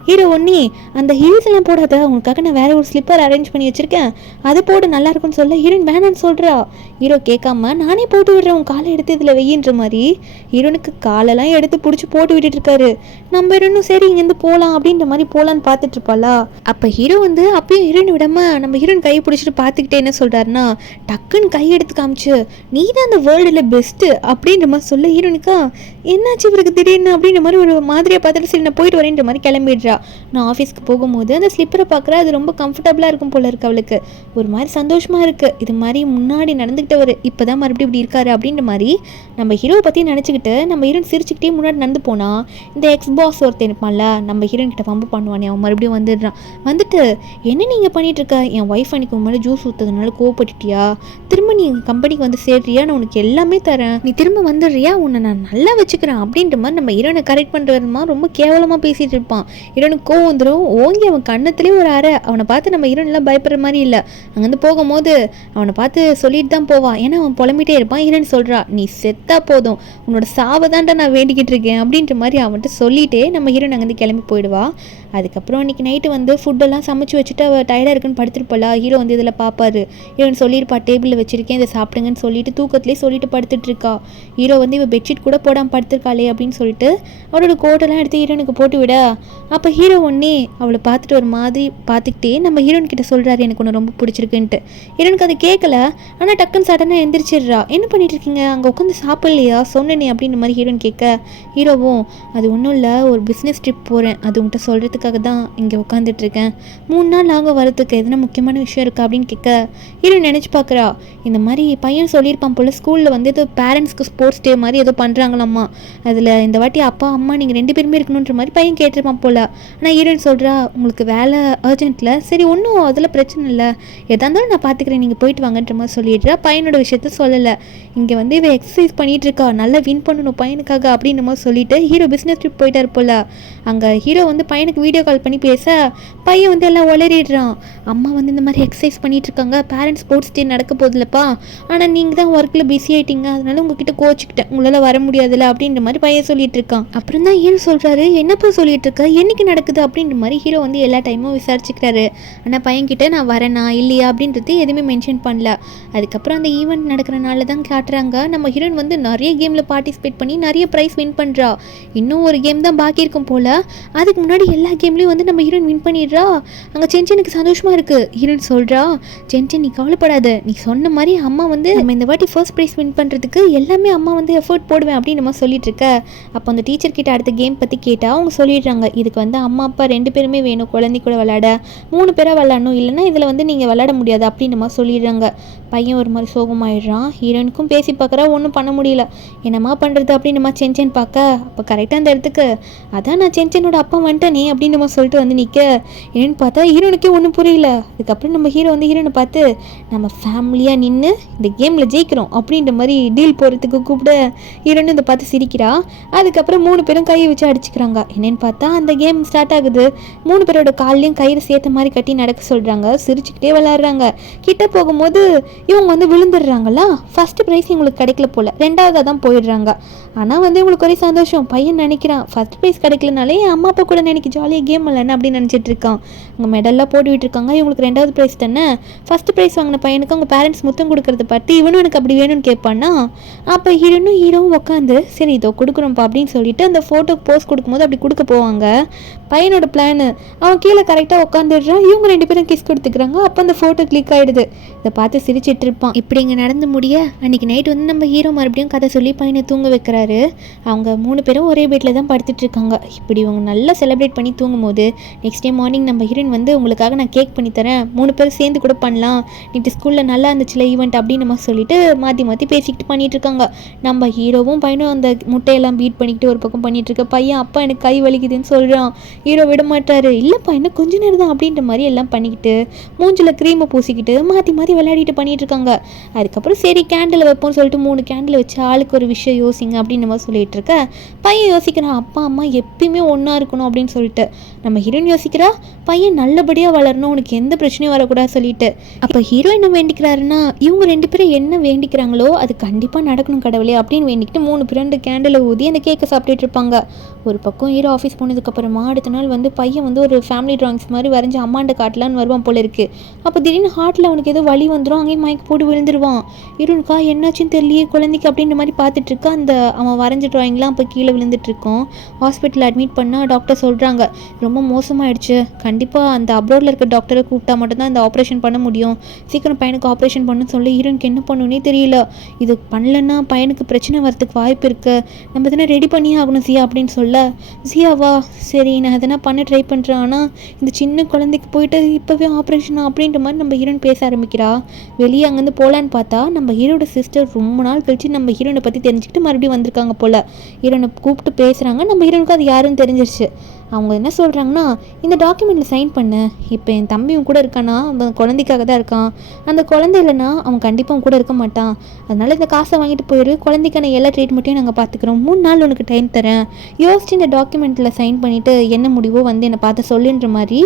ஹீரோ ஒன்னி அந்த ஹீல்ஸ் எல்லாம் போடாத, உனக்காக நான் வேற ஒரு ஸ்லிப்பர் அரேஞ்ச் பண்ணி வச்சிருக்கேன், அது போட்டு நல்லா இருக்கும்னு சொல்ல ஹீரோயின் வேணான்னு சொல்கிறா. ஹீரோ கேட்காம, நானே போட்டு விடுறேன் உன் காலை எடுத்து இதில் வெயின்ற மாதிரி ஹீரோனுக்கு காலெல்லாம் எடுத்து பிடிச்சி போட்டு விட்டுட்டு இருக்காரு. நம்ம ஹீரோனும் சரி இங்கேருந்து போகலாம் அப்படின்ற மாதிரி போகலான்னு பார்த்துட்டு இருப்பாளா. அப்போ ஹீரோ வந்து அப்பயும் ஹீரோயின் விடாம நம்ம ஹீரோயின் கையை பிடிச்சிட்டு பார்த்துக்கிட்டே என்ன சொல்கிறாருன்னா, டக்குன்னு கை எடுத்து காமிச்சு, நீ தான் அந்த வேர்ல்டில் பெஸ்ட்டு அப்படின்ற மாதிரி சொல்ல, ஹீரோனுக்கா என்னாச்சு இவருக்கு திடீர்னு அப்படின்ற மாதிரி ஒரு மாதிரியாக பார்த்துட்டு சரி நான் போயிட்டு வரேன்ற மாதிரி கிளம்பிடுறா. நான் ஆஃபீஸ்க்கு போகும்போது அந்த ஸ்லிப்பரை பார்க்குறேன், அது ரொம்ப கம்ஃபர்டபுளாக இருக்கும் போல இருக்கு அவளுக்கு, ஒரு மாதிரி சந்தோஷமாக இருக்குது, இது மாதிரி முன்னாடி நடந்துக்கிட்டவர் இப்போ தான் மறுபடியும் இப்படி இருக்காரு அப்படின்ற மாதிரி நம்ம ஹீரோவை பற்றி நினச்சிக்கிட்டு நம்ம ஹீரோயின் சிரிச்சுக்கிட்டே முன்னாடி நடந்து போனால், இந்த எக்ஸ் பாஸ் ஒருத்தர் இருப்பான்ல நம்ம ஹீரோயின் கிட்ட வம்பு பண்ணுவானே, அவன் மறுபடியும் வந்துடுறான். வந்துட்டு என்ன நீங்கள் பண்ணிகிட்ருக்க, என் ஒய்ஃப் அன்னைக்கு உன் மேலே ஜூஸ் ஊற்றுறதுனால கோவப்பட்டுட்டியா, திரும்ப நீ எங்கள் கம்பெனிக்கு வந்து சேர்றியா, நான் உனக்கு எல்லாமே தரேன், நீ திரும்ப வந்துடுறியா, உன்னை நான் நல்லா வச்சுக்கிறேன் அப்படின்ற மாதிரி நம்ம ஹீரோனை கரெக்ட் பண்ணுற விதமா ரொம்ப கேவலமாக பேசிகிட்டு இருப்பான். ஹீரோனுக்கு கோவம் வந்துடும். ஓங்கி அவன் கண்ணத்துலேயே ஒரு அறை. அவனை பார்த்து நம்ம ஹீரோன்லாம் பயப்படுற மாதிரி இல்லை. அங்கேருந்து போகும்போது அவனை பார்த்து சொல்லிட்டு தான் போவான். ஏன்னா அவன் புலம்பிட்டே இருப்பான். ஹீரோன் சொல்கிறா, நீ செத்தா போதும், உன்னோட சாவை தான்டா நான் வேண்டிக்கிட்டு இருக்கேன் அப்படின்ற மாதிரி அவன்கிட்ட சொல்லிட்டே நம்ம ஹீரோன் அங்கேருந்து கிளம்பி போயிடுவா. அதுக்கப்புறம் அன்றைக்கி நைட்டு வந்து ஃபுட்டெல்லாம் சமைச்சு வச்சுட்டு அவள் டயர்டாக இருக்குன்னு படுத்துருப்பாளா. ஹீரோ வந்து இதில் பார்ப்பாரு. ஹீரோன் சொல்லியிருப்பா, டேபிளில் வச்சிருக்கேன், இதை சாப்பிடுங்கன்னு சொல்லிட்டு தூக்கத்துலேயே சொல்லிட்டு படுத்துட்டு இருக்கா. ஹீரோ வந்து இவள் பெட்ஷீட் கூட போடாமல் படுத்திருக்காளே அப்படின்னு சொல்லிட்டு அவளோட கோட்டெல்லாம் எடுத்து ஹீரோனுக்கு போட்டு விட, அப்போ ஹீரோ ஒன்னே அவளை பார்த்துட்டு ஒரு மாதிரி பார்த்துக்கிட்டே நம்ம ஹீரோன் கிட்ட சொல்கிறாரு, எனக்கு ஒன்று ரொம்ப பிடிச்சிருக்குன்ட்டு. ஹீரோனுக்கு அதை கேட்கல. ஆனால் டக்குன்னு சடனாக எந்திரிச்சிடுறா. என்ன பண்ணிட்டு இருக்கீங்க, அங்கே உட்காந்து சாப்பிட்லையா, சொன்னேனே அப்படின்ற மாதிரி ஹீரோன் கேட்க, ஹீரோவும் அது ஒன்றும் இல்லை, ஒரு பிஸ்னஸ் ட்ரிப் போகிறேன், அது உங்கள்கிட்ட சொல்கிறதுக்காக தான் இங்கே உட்காந்துட்டு இருக்கேன், 3 நாள் ஆக வரதுக்கு எதனா முக்கியமான விஷயம் இருக்கா அப்படின்னு கேட்க, ஹீரோன் நினச்சி பார்க்குறா, இந்த மாதிரி பையன் சொல்லியிருப்பான் போல் ஸ்கூலில் வந்து ஏதோ பேரண்ட்ஸ்க்கு ஸ்போர்ட்ஸ் டே மாதிரி ஏதோ பண்ணுறாங்களாம்மா, அதில் இந்த வாட்டி அப்பா அம்மா நீங்கள் 2 பேருமே இருக்கணுன்ற மாதிரி பையன் கேட்டிருப்பான் போல். ஆனால் ஹீரோயின் சொல்கிறா, உங்களுக்கு வேலை அர்ஜென்ட்டில், சரி ஒன்றும் அதில் பிரச்சனை இல்லை, எதா இருந்தாலும் நான் பார்த்துக்கிறேன், நீங்கள் போயிட்டு வாங்கன்ற மாதிரி சொல்லிடுறா. பையனோட விஷயத்த சொல்லலை. இங்கே வந்து இவ எக்ஸசைஸ் பண்ணிகிட்டு இருக்கா, நல்லா வின் பண்ணணும் பையனுக்காக அப்படின்ற மாதிரி சொல்லிட்டு ஹீரோ பிஸ்னஸ் ட்ரிப் போயிட்டார் போல். அங்கே ஹீரோ வந்து பையனுக்கு வீடியோ கால் பண்ணி பேச பையன் வந்து எல்லாம் உளறிடுறான். அம்மா வந்து இந்த மாதிரி எக்ஸசைஸ் பண்ணிட்டு இருக்காங்க, பேரண்ட்ஸ் ஸ்போர்ட்ஸ் டே நடக்க போதில்லப்பா, ஆனால் நீங்கள் தான் ஒர்க்கில் பிஸி ஆகிட்டீங்க, அதனால உங்ககிட்ட கோச்சிக்கிட்டேன், உங்களால் வர முடியாதுல்ல அப்படின்ற மாதிரி பையன் சொல்லிட்டு இருக்கான். அப்புறம் தான் ஹீரோ சொல்கிறாரு, என்னப்பா சொல்லிட்டு இருக்க, என்னைக்கு நடக்குது அப்படின்ற மாதிரி ஹீரோ வந்து எல்லா டைமும் விசாரிச்சுக்கிறாரு. ஆனால் பையன்கிட்ட நான் வரேனா இல்லையா அப்படின்றது எதுவுமே மென்ஷன் பண்ணல. அதுக்கப்புறம் அந்த ஈவெண்ட் நடக்கிறனால தான் காட்டுறாங்க, நம்ம ஹீரோயின் வந்து நிறைய கேமில் பார்ட்டிசிபேட் பண்ணி நிறைய ப்ரைஸ் வின் பண்ணுறா. இன்னும் ஒரு கேம் தான் பாக்கி இருக்கும் போல். அதுக்கு முன்னாடி எல்லா கேம்லேயும் வந்து நம்ம ஹீரோயின் வின் பண்ணிடுறா. அங்கே சென்சனுக்கு சந்தோஷமாக இருக்குது. ஹீரோயின் சொல்கிறா, சென்சன் நீ கவலைப்படாத, நீ சொன்ன மாதிரி அம்மா வந்து நம்ம இந்த வாட்டி ஃபர்ஸ்ட் ப்ரைஸ் வின் பண்ணுறதுக்கு எல்லாமே அம்மா வந்து எஃபர்ட் போடுவேன் அப்படின்னு நம்ம சொல்லிட்டு இருக்க. அப்போ அந்த டீச்சர் கிட்ட அடுத்த கேம் பற்றி கேட்டால் அவங்க சொல்லிடுறாங்க, இதுக்கு வந்து அம்மா அப்பா 2 பேருமே வேணும், குழந்தை கூட விளையாட 3 பேராக விளையாடணும், இல்லைன்னா இதில் வந்து நீங்கள் விளையாட முடியாது அப்படின்னு நம்ம சொல்லிடுறாங்க. பையன் ஒரு மாதிரி சோகமாயிடுறான். ஹீரோனுக்கும் பேசி பார்க்குறா, ஒன்றும் பண்ண முடியல, என்னம்மா பண்ணுறது அப்படின்னு நம்ம சென்சன் பார்க்க, அப்போ கரெக்டாக அந்த இடத்துக்கு அதான் நான் சென்சனோட அப்பா வந்துட்டேனே அப்படின்னு நம்ம சொல்லிட்டு வந்து நிற்க, என்னன்னு பார்த்தா ஹீரோனுக்கே ஒன்றும் புரியல. அதுக்கப்புறம் நம்ம ஹீரோ வந்து ஹீரோனை பார்த்து, நம்ம ஃபேமிலியாக நின்று இந்த கேமில் ஜெயிக்கிறோம் அப்படின்ற மாதிரி டீல் போகிறதுக்கு கூப்பிட ஹீரோன்னு இதை பார்த்து சிரிக்கிறா. அதுக்கப்புறம் 3 பேரும் கையை வச்சு அடிச்சுக்கிறாங்க. என்னன்னு பார்த்தா அந்த கேம் ஸ்டார்ட் ஆகுது. 3 பேரோட கால்லையும் கயிறு சேர்த்த மாதிரி கட்டி நடக்க சொல்கிறாங்க. சிரிச்சுக்கிட்டே விளையாடுறாங்க. கிட்ட போகும்போது இவங்க வந்து விழுந்துடுறாங்களா. ஃபர்ஸ்ட் ப்ரைஸ் இவங்களுக்கு கிடைக்கல போல், 2வதாக தான் போயிடுறாங்க. ஆனால் வந்து இவங்களுக்கு ஒரே சந்தோஷம். பையன் நினைக்கிறான், ஃபர்ஸ்ட் ப்ரைஸ் கிடைக்கலனாலே என் அம்மா அப்பா கூட நினைக்க ஜாலியாக கேம் இல்லைன்னு அப்படின்னு நினச்சிட்டு இருக்கான். அங்கே மெடல்லாம் போட்டுவிட்டு இருக்காங்க. இவங்களுக்கு 2வது ப்ரைஸ் தானே. ஃபர்ஸ்ட் ப்ரைஸ் வாங்கின பையனுக்கு அவங்க பேரண்ட்ஸ் முத்தம் கொடுக்கறத பார்த்து இவனும் எனக்கு அப்படி வேணும்னு கேட்பான்னா, அப்போ ஹீரோவும் உட்காந்து சரி இதோ கொடுக்குறோம்ப்பா அப்படின்னு சொல்லிட்டு அந்த ஃபோட்டோ போஸ்ட் கொடுக்கும்போது அப்படி கொடுக்க போவாங்க. பையனோட பிளானு அவன் கீழே கரெக்டாக உட்காந்துடுறான். இவங்க 2 பேரும் கிஸ் கொடுத்துக்கிறாங்க. அப்போ அந்த ஃபோட்டோ கிளிக் ஆகிடுது. இதை பார்த்து சிரிச்சிட்டு இருப்பான். இப்படி இங்கே நடந்து முடிய அன்றைக்கி நைட் வந்து நம்ம ஹீரோ மறுபடியும் கதை சொல்லி பையனை தூங்க வைக்கிறாரு. அவங்க 3 பேரும் ஒரே பெட்டில் தான் படுத்துட்டு இருக்காங்க. இப்படி இவங்க நல்லா செலிப்ரேட் பண்ணி தூங்கும் போது நெக்ஸ்ட் டே மார்னிங் நம்ம ஹீரோயின் வந்து உங்களுக்காக நான் கேக் பண்ணி தரேன், 3 பேரும் சேர்ந்து கூட பண்ணலாம், நேற்று ஸ்கூலில் நல்லா இருந்துச்சுல ஈவெண்ட் அப்படின்னு நம்ம சொல்லிட்டு மாற்றி பேசிக்கிட்டு பண்ணிட்டு இருக்காங்க. நம்ம ஹீரோவும் பையனும் அந்த முட்டையெல்லாம் பீட் பண்ணிக்கிட்டு ஒரு பக்கம் பண்ணிட்டு இருக்க. பையன் அப்பா எனக்கு கை வலிக்குதுன்னு சொல்கிறான். ஹீரோ விட மாட்டாரு. இல்லைப்பா இன்னும் கொஞ்ச நேரம் தான் அப்படின்ற மாதிரி எல்லாம் பண்ணிக்கிட்டு மூஞ்சில் க்ரீமை பூசிக்கிட்டு மாற்றி விளையாடிட்டு பண்ணிட்டு இருக்காங்க. அதுக்கப்புறம் சரி கேண்டில் வைப்போம்னு சொல்லிட்டு 3 கேண்டில் வச்சு ஆளுக்கு ஒரு விஷயம் யோசிங்க அப்படின்னு நம்ம சொல்லிட்டு இருக்க. பையன் யோசிக்கிறான், அப்பா அம்மா எப்பயுமே ஒன்றா இருக்கணும் அப்படின்னு சொல்லிட்டு. நம்ம ஹீரோயின் யோசிக்கிறா, பையன் நல்லபடியாக வளரணும், உனக்கு எந்த பிரச்சனையும் வரக்கூடாது சொல்லிட்டு. அப்போ ஹீரோ என்ன வேண்டிக்கிறாருன்னா, இவங்க 2 பேரும் என்ன வேண்டிக்கிறாங்களோ அது கண்டிப்பாக நடக்கணும் கடவுளே அப்படின்னு வேண்டிக்கிட்டு 3 பேரும் கேண்டில் ஊதி அந்த கேக்கை சாப்பிட்டுட்டு இருப்பாங்க. ஒரு பக்கம் ஹீரோ ஆஃபீஸ் போனதுக்கப்புறமா அடுத்த நாள் வந்து பையன் வந்து ஒரு ஃபேமிலி ட்ராயிங்ஸ் மாதிரி வரைஞ்சி அம்மாண்ட காட்டலான்னு வருவான் போல இருக்குது. அப்போ திடீர்னு ஹார்ட்டில் அவனுக்கு ஏதோ வலி வந்துடும். அங்கேயும் மயக்க போட்டு விழுந்துருவான். ஹீரோனுக்கா என்னாச்சுன்னு தெரியலையே குழந்தைக்கு அப்படின்ற மாதிரி பார்த்துட்டு இருக்கா. அந்த அவன் வரைஞ்ச ட்ராயிங்லாம் அப்போ கீழே விழுந்துட்டுருக்கோம். ஹாஸ்பிட்டலில் அட்மிட் பண்ணால் டாக்டர் சொல்கிறாங்க, ரொம்ப மோசமாகிடுச்சு, கண்டிப்பாக அந்த அப்ரோடில் இருக்க டாக்டரை கூப்பிட்டா மட்டும்தான் இந்த ஆப்ரேஷன் பண்ண முடியும், சீக்கிரம் பையனுக்கு ஆப்ரேஷன் பண்ணணும்னு சொல்லி ஹீரோனுக்கு என்ன பண்ணணுன்னே தெரியல. இது பண்ணலன்னா பையனுக்கு பிரச்சனை வரதுக்கு வாய்ப்பு இருக்குது, நம்ம எதனா ரெடி பண்ணியே ஆகணும் சியா அப்படின்னு சொல்ல, சியாவா சரி நான் எதனா பண்ண ட்ரை பண்ணுறேன், ஆனால் இந்த சின்ன குழந்தைக்கு போயிட்டு இப்போவே ஆப்ரேஷனா அப்படின்ற மாதிரி நம்ம ஹீரோன் பேச ஆரம்பிக்கிறா. வெளியே அங்கேருந்து போகலான்னு பார்த்தா நம்ம ஹீரோட சிஸ்டர் ரொம்ப நாள் கழிச்சு நம்ம ஹீரோனை பற்றி தெரிஞ்சுக்கிட்டு மறுபடியும் வந்திருக்காங்க போல். ஹீரோனை கூப்பிட்டு பேசுகிறாங்க. நம்ம ஹீரோனுக்கு அது யாருன்னு தெரிஞ்சிருச்சு. அவங்க என்ன சொல்கிறாங்கன்னா, இந்த டாக்குமெண்ட்டில் சைன் பண்ணு, இப்போ என் தம்பியும் கூட இருக்கானா, அவன் குழந்தைக்காக தான் இருக்கான், அந்த குழந்தை இல்லைன்னா அவன் கண்டிப்பாக அவன் கூட இருக்க மாட்டான், அதனால் இந்த காசை வாங்கிட்டு போயிரு, குழந்தைக்கான எல்லா ட்ரீட்மெண்ட்டையும் நாங்கள் பார்த்துக்குறோம், 3 நாள் உனக்கு டைம் தரேன், யோசிச்சு இந்த டாக்குமெண்ட்டில் சைன் பண்ணிவிட்டு என்ன முடிவோ வந்து என்னை பார்த்து சொல்லுன்ற மாதிரி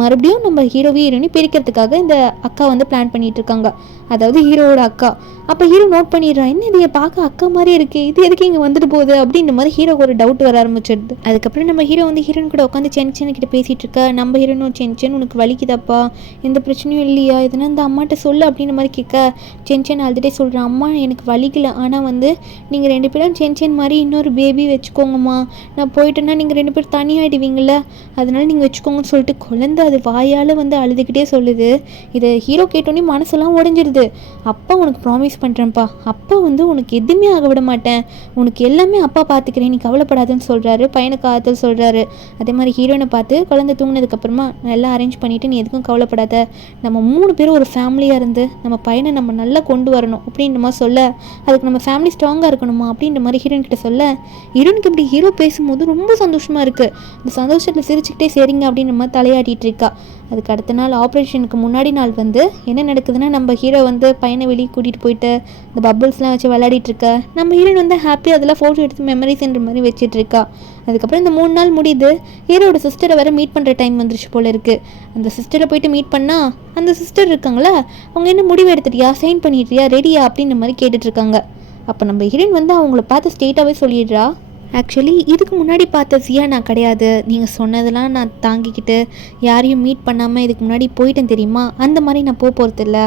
மறுபடியும் நம்ம ஹீரோயினி பிரிக்கிறதுக்காக இந்த அக்கா வந்து பிளான் பண்ணிட்டு இருக்காங்க. அதாவது ஹீரோவோட அக்கா. அப்போ ஹீரோ நோட் பண்ணிடுறான், என்ன இதைய பார்க்க அக்கா மாதிரி இருக்குது, இது எதுக்கு இங்கே வந்துட்டு போகுது அப்படின்ற மாதிரி ஹீரோக்கு ஒரு டவுட் வர ஆரம்பிச்சிடுது. அதுக்கப்புறம் நம்ம ஹீரோ வந்து ஹீரோயின் கூட உட்காந்து சென்னை கிட்ட பேசிகிட்டு இருக்க, நம்ம ஹீரோனும் சென் உனக்கு வலிக்குதாப்பா, எந்த பிரச்சனையும் இல்லையா, எதுனா இந்த அம்மாட்ட சொல்லு அப்படின்ற மாதிரி கேட்க, சென் ஆல்ரெடி சொல்கிறேன், அம்மா எனக்கு வலிக்கல, ஆனால் வந்து நீங்கள் 2 பேரும் சென் மாதிரி இன்னொரு பேபி வச்சுக்கோங்கம்மா, நான் போயிட்டேன்னா நீங்கள் 2 பேரும் தனியாகிடுவீங்கள, அதனால நீங்கள் வச்சுக்கோங்கன்னு சொல்லிட்டு குழந்தை அது வாயால் வந்து அழுதுகிட்டே சொல்லுது. இதை ஹீரோ கேட்டோன்னே மனசெல்லாம் உடஞ்சிருது. அப்பா உனக்கு ப்ராமிஸ் பண்ணுறேன்ப்பா, அப்பா வந்து உனக்கு எதுவுமே ஆக விட மாட்டேன், உனக்கு எல்லாமே அப்பா பார்த்துக்கிறேன், நீ கவலைப்படாதுன்னு சொல்கிறாரு. பையனுக்கு ஆறுதல் சொல்கிறாரு. அதே மாதிரி ஹீரோயினை பார்த்து குழந்தை தூங்கினதுக்கப்புறமா நான் எல்லாம் அரேஞ்ச் பண்ணிவிட்டு நீ எதுக்கும் கவலைப்படாத, நம்ம 3 பேரும் ஒரு ஃபேமிலியாக இருந்து நம்ம பையனை நம்ம நல்லா கொண்டு வரணும் அப்படின்ற மாதிரி சொல்ல, அதுக்கு நம்ம ஃபேமிலி ஸ்ட்ராங்காக இருக்கணுமா அப்படின்ற மாதிரி ஹீரோயின் கிட்ட சொல்ல, ஹீரோனுக்கு இப்படி ஹீரோ பேசும்போது ரொம்ப சந்தோஷமாக இருக்குது. இந்த சந்தோஷத்தில் சிரிச்சுக்கிட்டே சரிங்க அப்படின்ற மாதிரி தலையாட்டிகிட்டு இருக்கா. அதுக்கு அடுத்த நாள் ஆப்ரேஷனுக்கு முன்னாடி நாள் வந்து என்ன நடக்குதுன்னா, நம்ம ஹீரோ வந்து பையனை வெளியே கூட்டிகிட்டு போயிட்டு இந்த பபிள்ஸ்லாம் வச்சு விளையாடிட்டு இருக்கா. நம்ம ஹீரோயின் வந்து ஹாப்பியாக அதெல்லாம் ஃபோட்டோ எடுத்து மெமரிஸ்ன்ற மாதிரி வச்சுட்டு இருக்கா. அதுக்கப்புறம் இந்த 3 நாள் முடியுது. ஹீரோட சிஸ்டரை வர மீட் பண்ணுற டைம் வந்துருச்சு போல இருக்குது. அந்த சிஸ்டரை போயிட்டு மீட் பண்ணால் அந்த சிஸ்டர் இருக்காங்களா, அவங்க என்ன முடிவு எடுத்துட்டியா, சைன் பண்ணிட்டியா, ரெடியா அப்படின்ற மாதிரி கேட்டுட்ருக்காங்க. அப்போ நம்ம ஹீரோயின் வந்து அவங்கள பார்த்து ஸ்ட்ரெயிட்டாகவே சொல்லிடுறா, ஆக்சுவலி இதுக்கு முன்னாடி பார்த்த சியா நான் கிடையாது, நீங்கள் சொன்னதெல்லாம் நான் தாங்கிக்கிட்டு யாரையும் மீட் பண்ணாமல் இதுக்கு முன்னாடி போயிட்டேன் தெரியுமா, அந்த மாதிரி நான் போகிறதில்ல,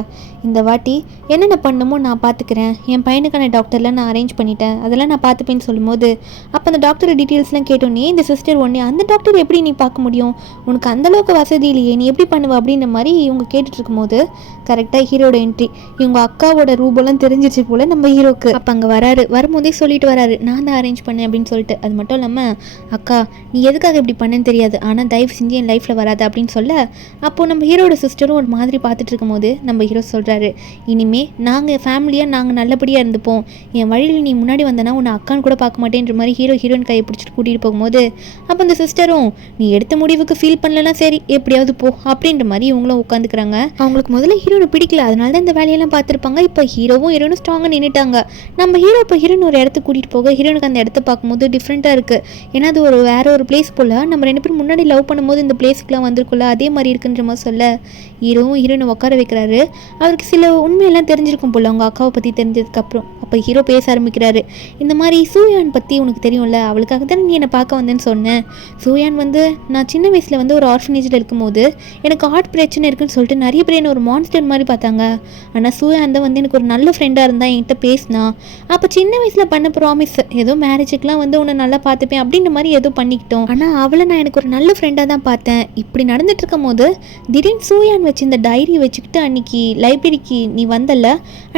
இந்த வாட்டி என்னென்ன பண்ணுமோ நான் பார்த்துக்கிறேன், என் பையனுக்கான டாக்டர்லாம் நான் அரேஞ்ச் பண்ணிட்டேன், அதெல்லாம் நான் பார்த்துப்பேன்னு சொல்லும்போது, அப்போ அந்த டாக்டர் டீட்டெயில்ஸ்லாம் கேட்டோன்னே இந்த சிஸ்டர் ஒன்றே, அந்த டாக்டர் எப்படி நீ பார்க்க முடியும், உனக்கு அந்தளவுக்கு வசதி இல்லையே, நீ எப்படி பண்ணுவ அப்படின்ற மாதிரி இவங்க கேட்டுட்ருக்கும் போது கரெக்டாக ஹீரோட என்ட்ரி. இவங்க அக்காவோட ரூபெல்லாம் தெரிஞ்சிச்சு போல் நம்ம ஹீரோக்கு. அப்போ அங்கே வராரு, வரும்போதே சொல்லிட்டு வராரு, நான் தான் அரேஞ்ச் பண்ணேன் அப்படின்னு சொல்லிட்டு. அது மட்டும் இல்லாமல், அக்கா நீ எதுக்காக இப்படி பண்ணேன்னு தெரியாது, ஆனால் தயவு செஞ்சு என் லைஃப்பில் வராது அப்படின்னு சொல்ல, அப்போது நம்ம ஹீரோட சிஸ்டரும் ஒரு மாதிரி பார்த்துட்டு இருக்கும்போது நம்ம ஹீரோ சொல்கிறாரு, இனிமே நாங்கள் ஃபேமிலியாக நாங்கள் நல்லபடியாக இருந்துப்போம், என் வழியில் நீ முன்னாடி வந்தனா உன்னை அக்கான்னு கூட பார்க்க மாட்டேன்ற மாதிரி ஹீரோயின் கையை பிடிச்சிட்டு கூட்டிகிட்டு போகும்போது, அப்போ அந்த சிஸ்டரும் நீ எடுத்த முடிவுக்கு ஃபீல் பண்ணலன்னா சரி எப்படியாவது போ அப்படின்ற மாதிரி இவங்களும் உட்காந்துக்கிறாங்க. அவங்களுக்கு முதல்ல ஹீரோனை பிடிக்கல, அதனால தான் இந்த வேலையெல்லாம் பார்த்துருப்பாங்க. இப்போ ஹீரோவும் ஸ்ட்ராங்காக நின்றுட்டாங்க. நம்ம ஹீரோ இப்போ ஹீரோயின் ஒரு இடத்துக்கு கூட்டிகிட்டு போக ஹீரோனுக்கு அந்த இடத்த பார்க்கும்போது டிஃப்ரெண்ட்டாக இருக்குது. ஏன்னா அது வேற ஒரு பிளேஸ் போல், நம்ம 2 பேரும் முன்னாடி லவ் பண்ணும்போது இந்த பிளேஸுக்குலாம் வந்திருக்குல்ல அதே மாதிரி இருக்குன்ற மாதிரி சொல்ல, ஹீரோயினை உட்கார வைக்கிறாரு. அவருக்கு சில உண்மையெல்லாம் தெரிஞ்சிருக்கும் போல் அவங்க அக்காவை பற்றி தெரிஞ்சதுக்கப்புறம். அப்போ ஹீரோ பேச ஆரம்பிக்கிறாரு, இந்த மாதிரி சூயான் பற்றி உனக்கு தெரியும்ல, அவளுக்காக தானே நீ என்னை பார்க்க வந்தேன்னு சொன்னேன். சூயான் வந்து நான் சின்ன வயசில் வந்து ஒரு ஆர்ஃபனேஜில் இருக்கும்போது எனக்கு ஹார்ட் பிரச்சனை இருக்குன்னு சொல்லிட்டு நிறைய பேர் என்ன ஒரு மான்ஸ்டர் மாதிரி பார்த்தாங்க. ஆனால் சூயான் தான் வந்து எனக்கு ஒரு நல்ல ஃப்ரெண்டாக இருந்தால் என்கிட்ட பேசினா. அப்போ சின்ன வயசில் பண்ண ப்ராமிஸ், ஏதோ மேரேஜுக்கெலாம் வந்து உன்னை நல்லா பார்த்துப்பேன் அப்படின்ற மாதிரி ஏதோ பண்ணிக்கிட்டோம். ஆனால் அவளை நான் எனக்கு ஒரு நல்ல ஃப்ரெண்டாக தான் பார்த்தேன். இப்படி நடந்துட்டு இருக்கும் போது திடீர்னு சூயான் வச்சு இந்த டைரி வச்சுக்கிட்டு அன்னைக்கு லைப்ரரிக்கு நீ வந்தல,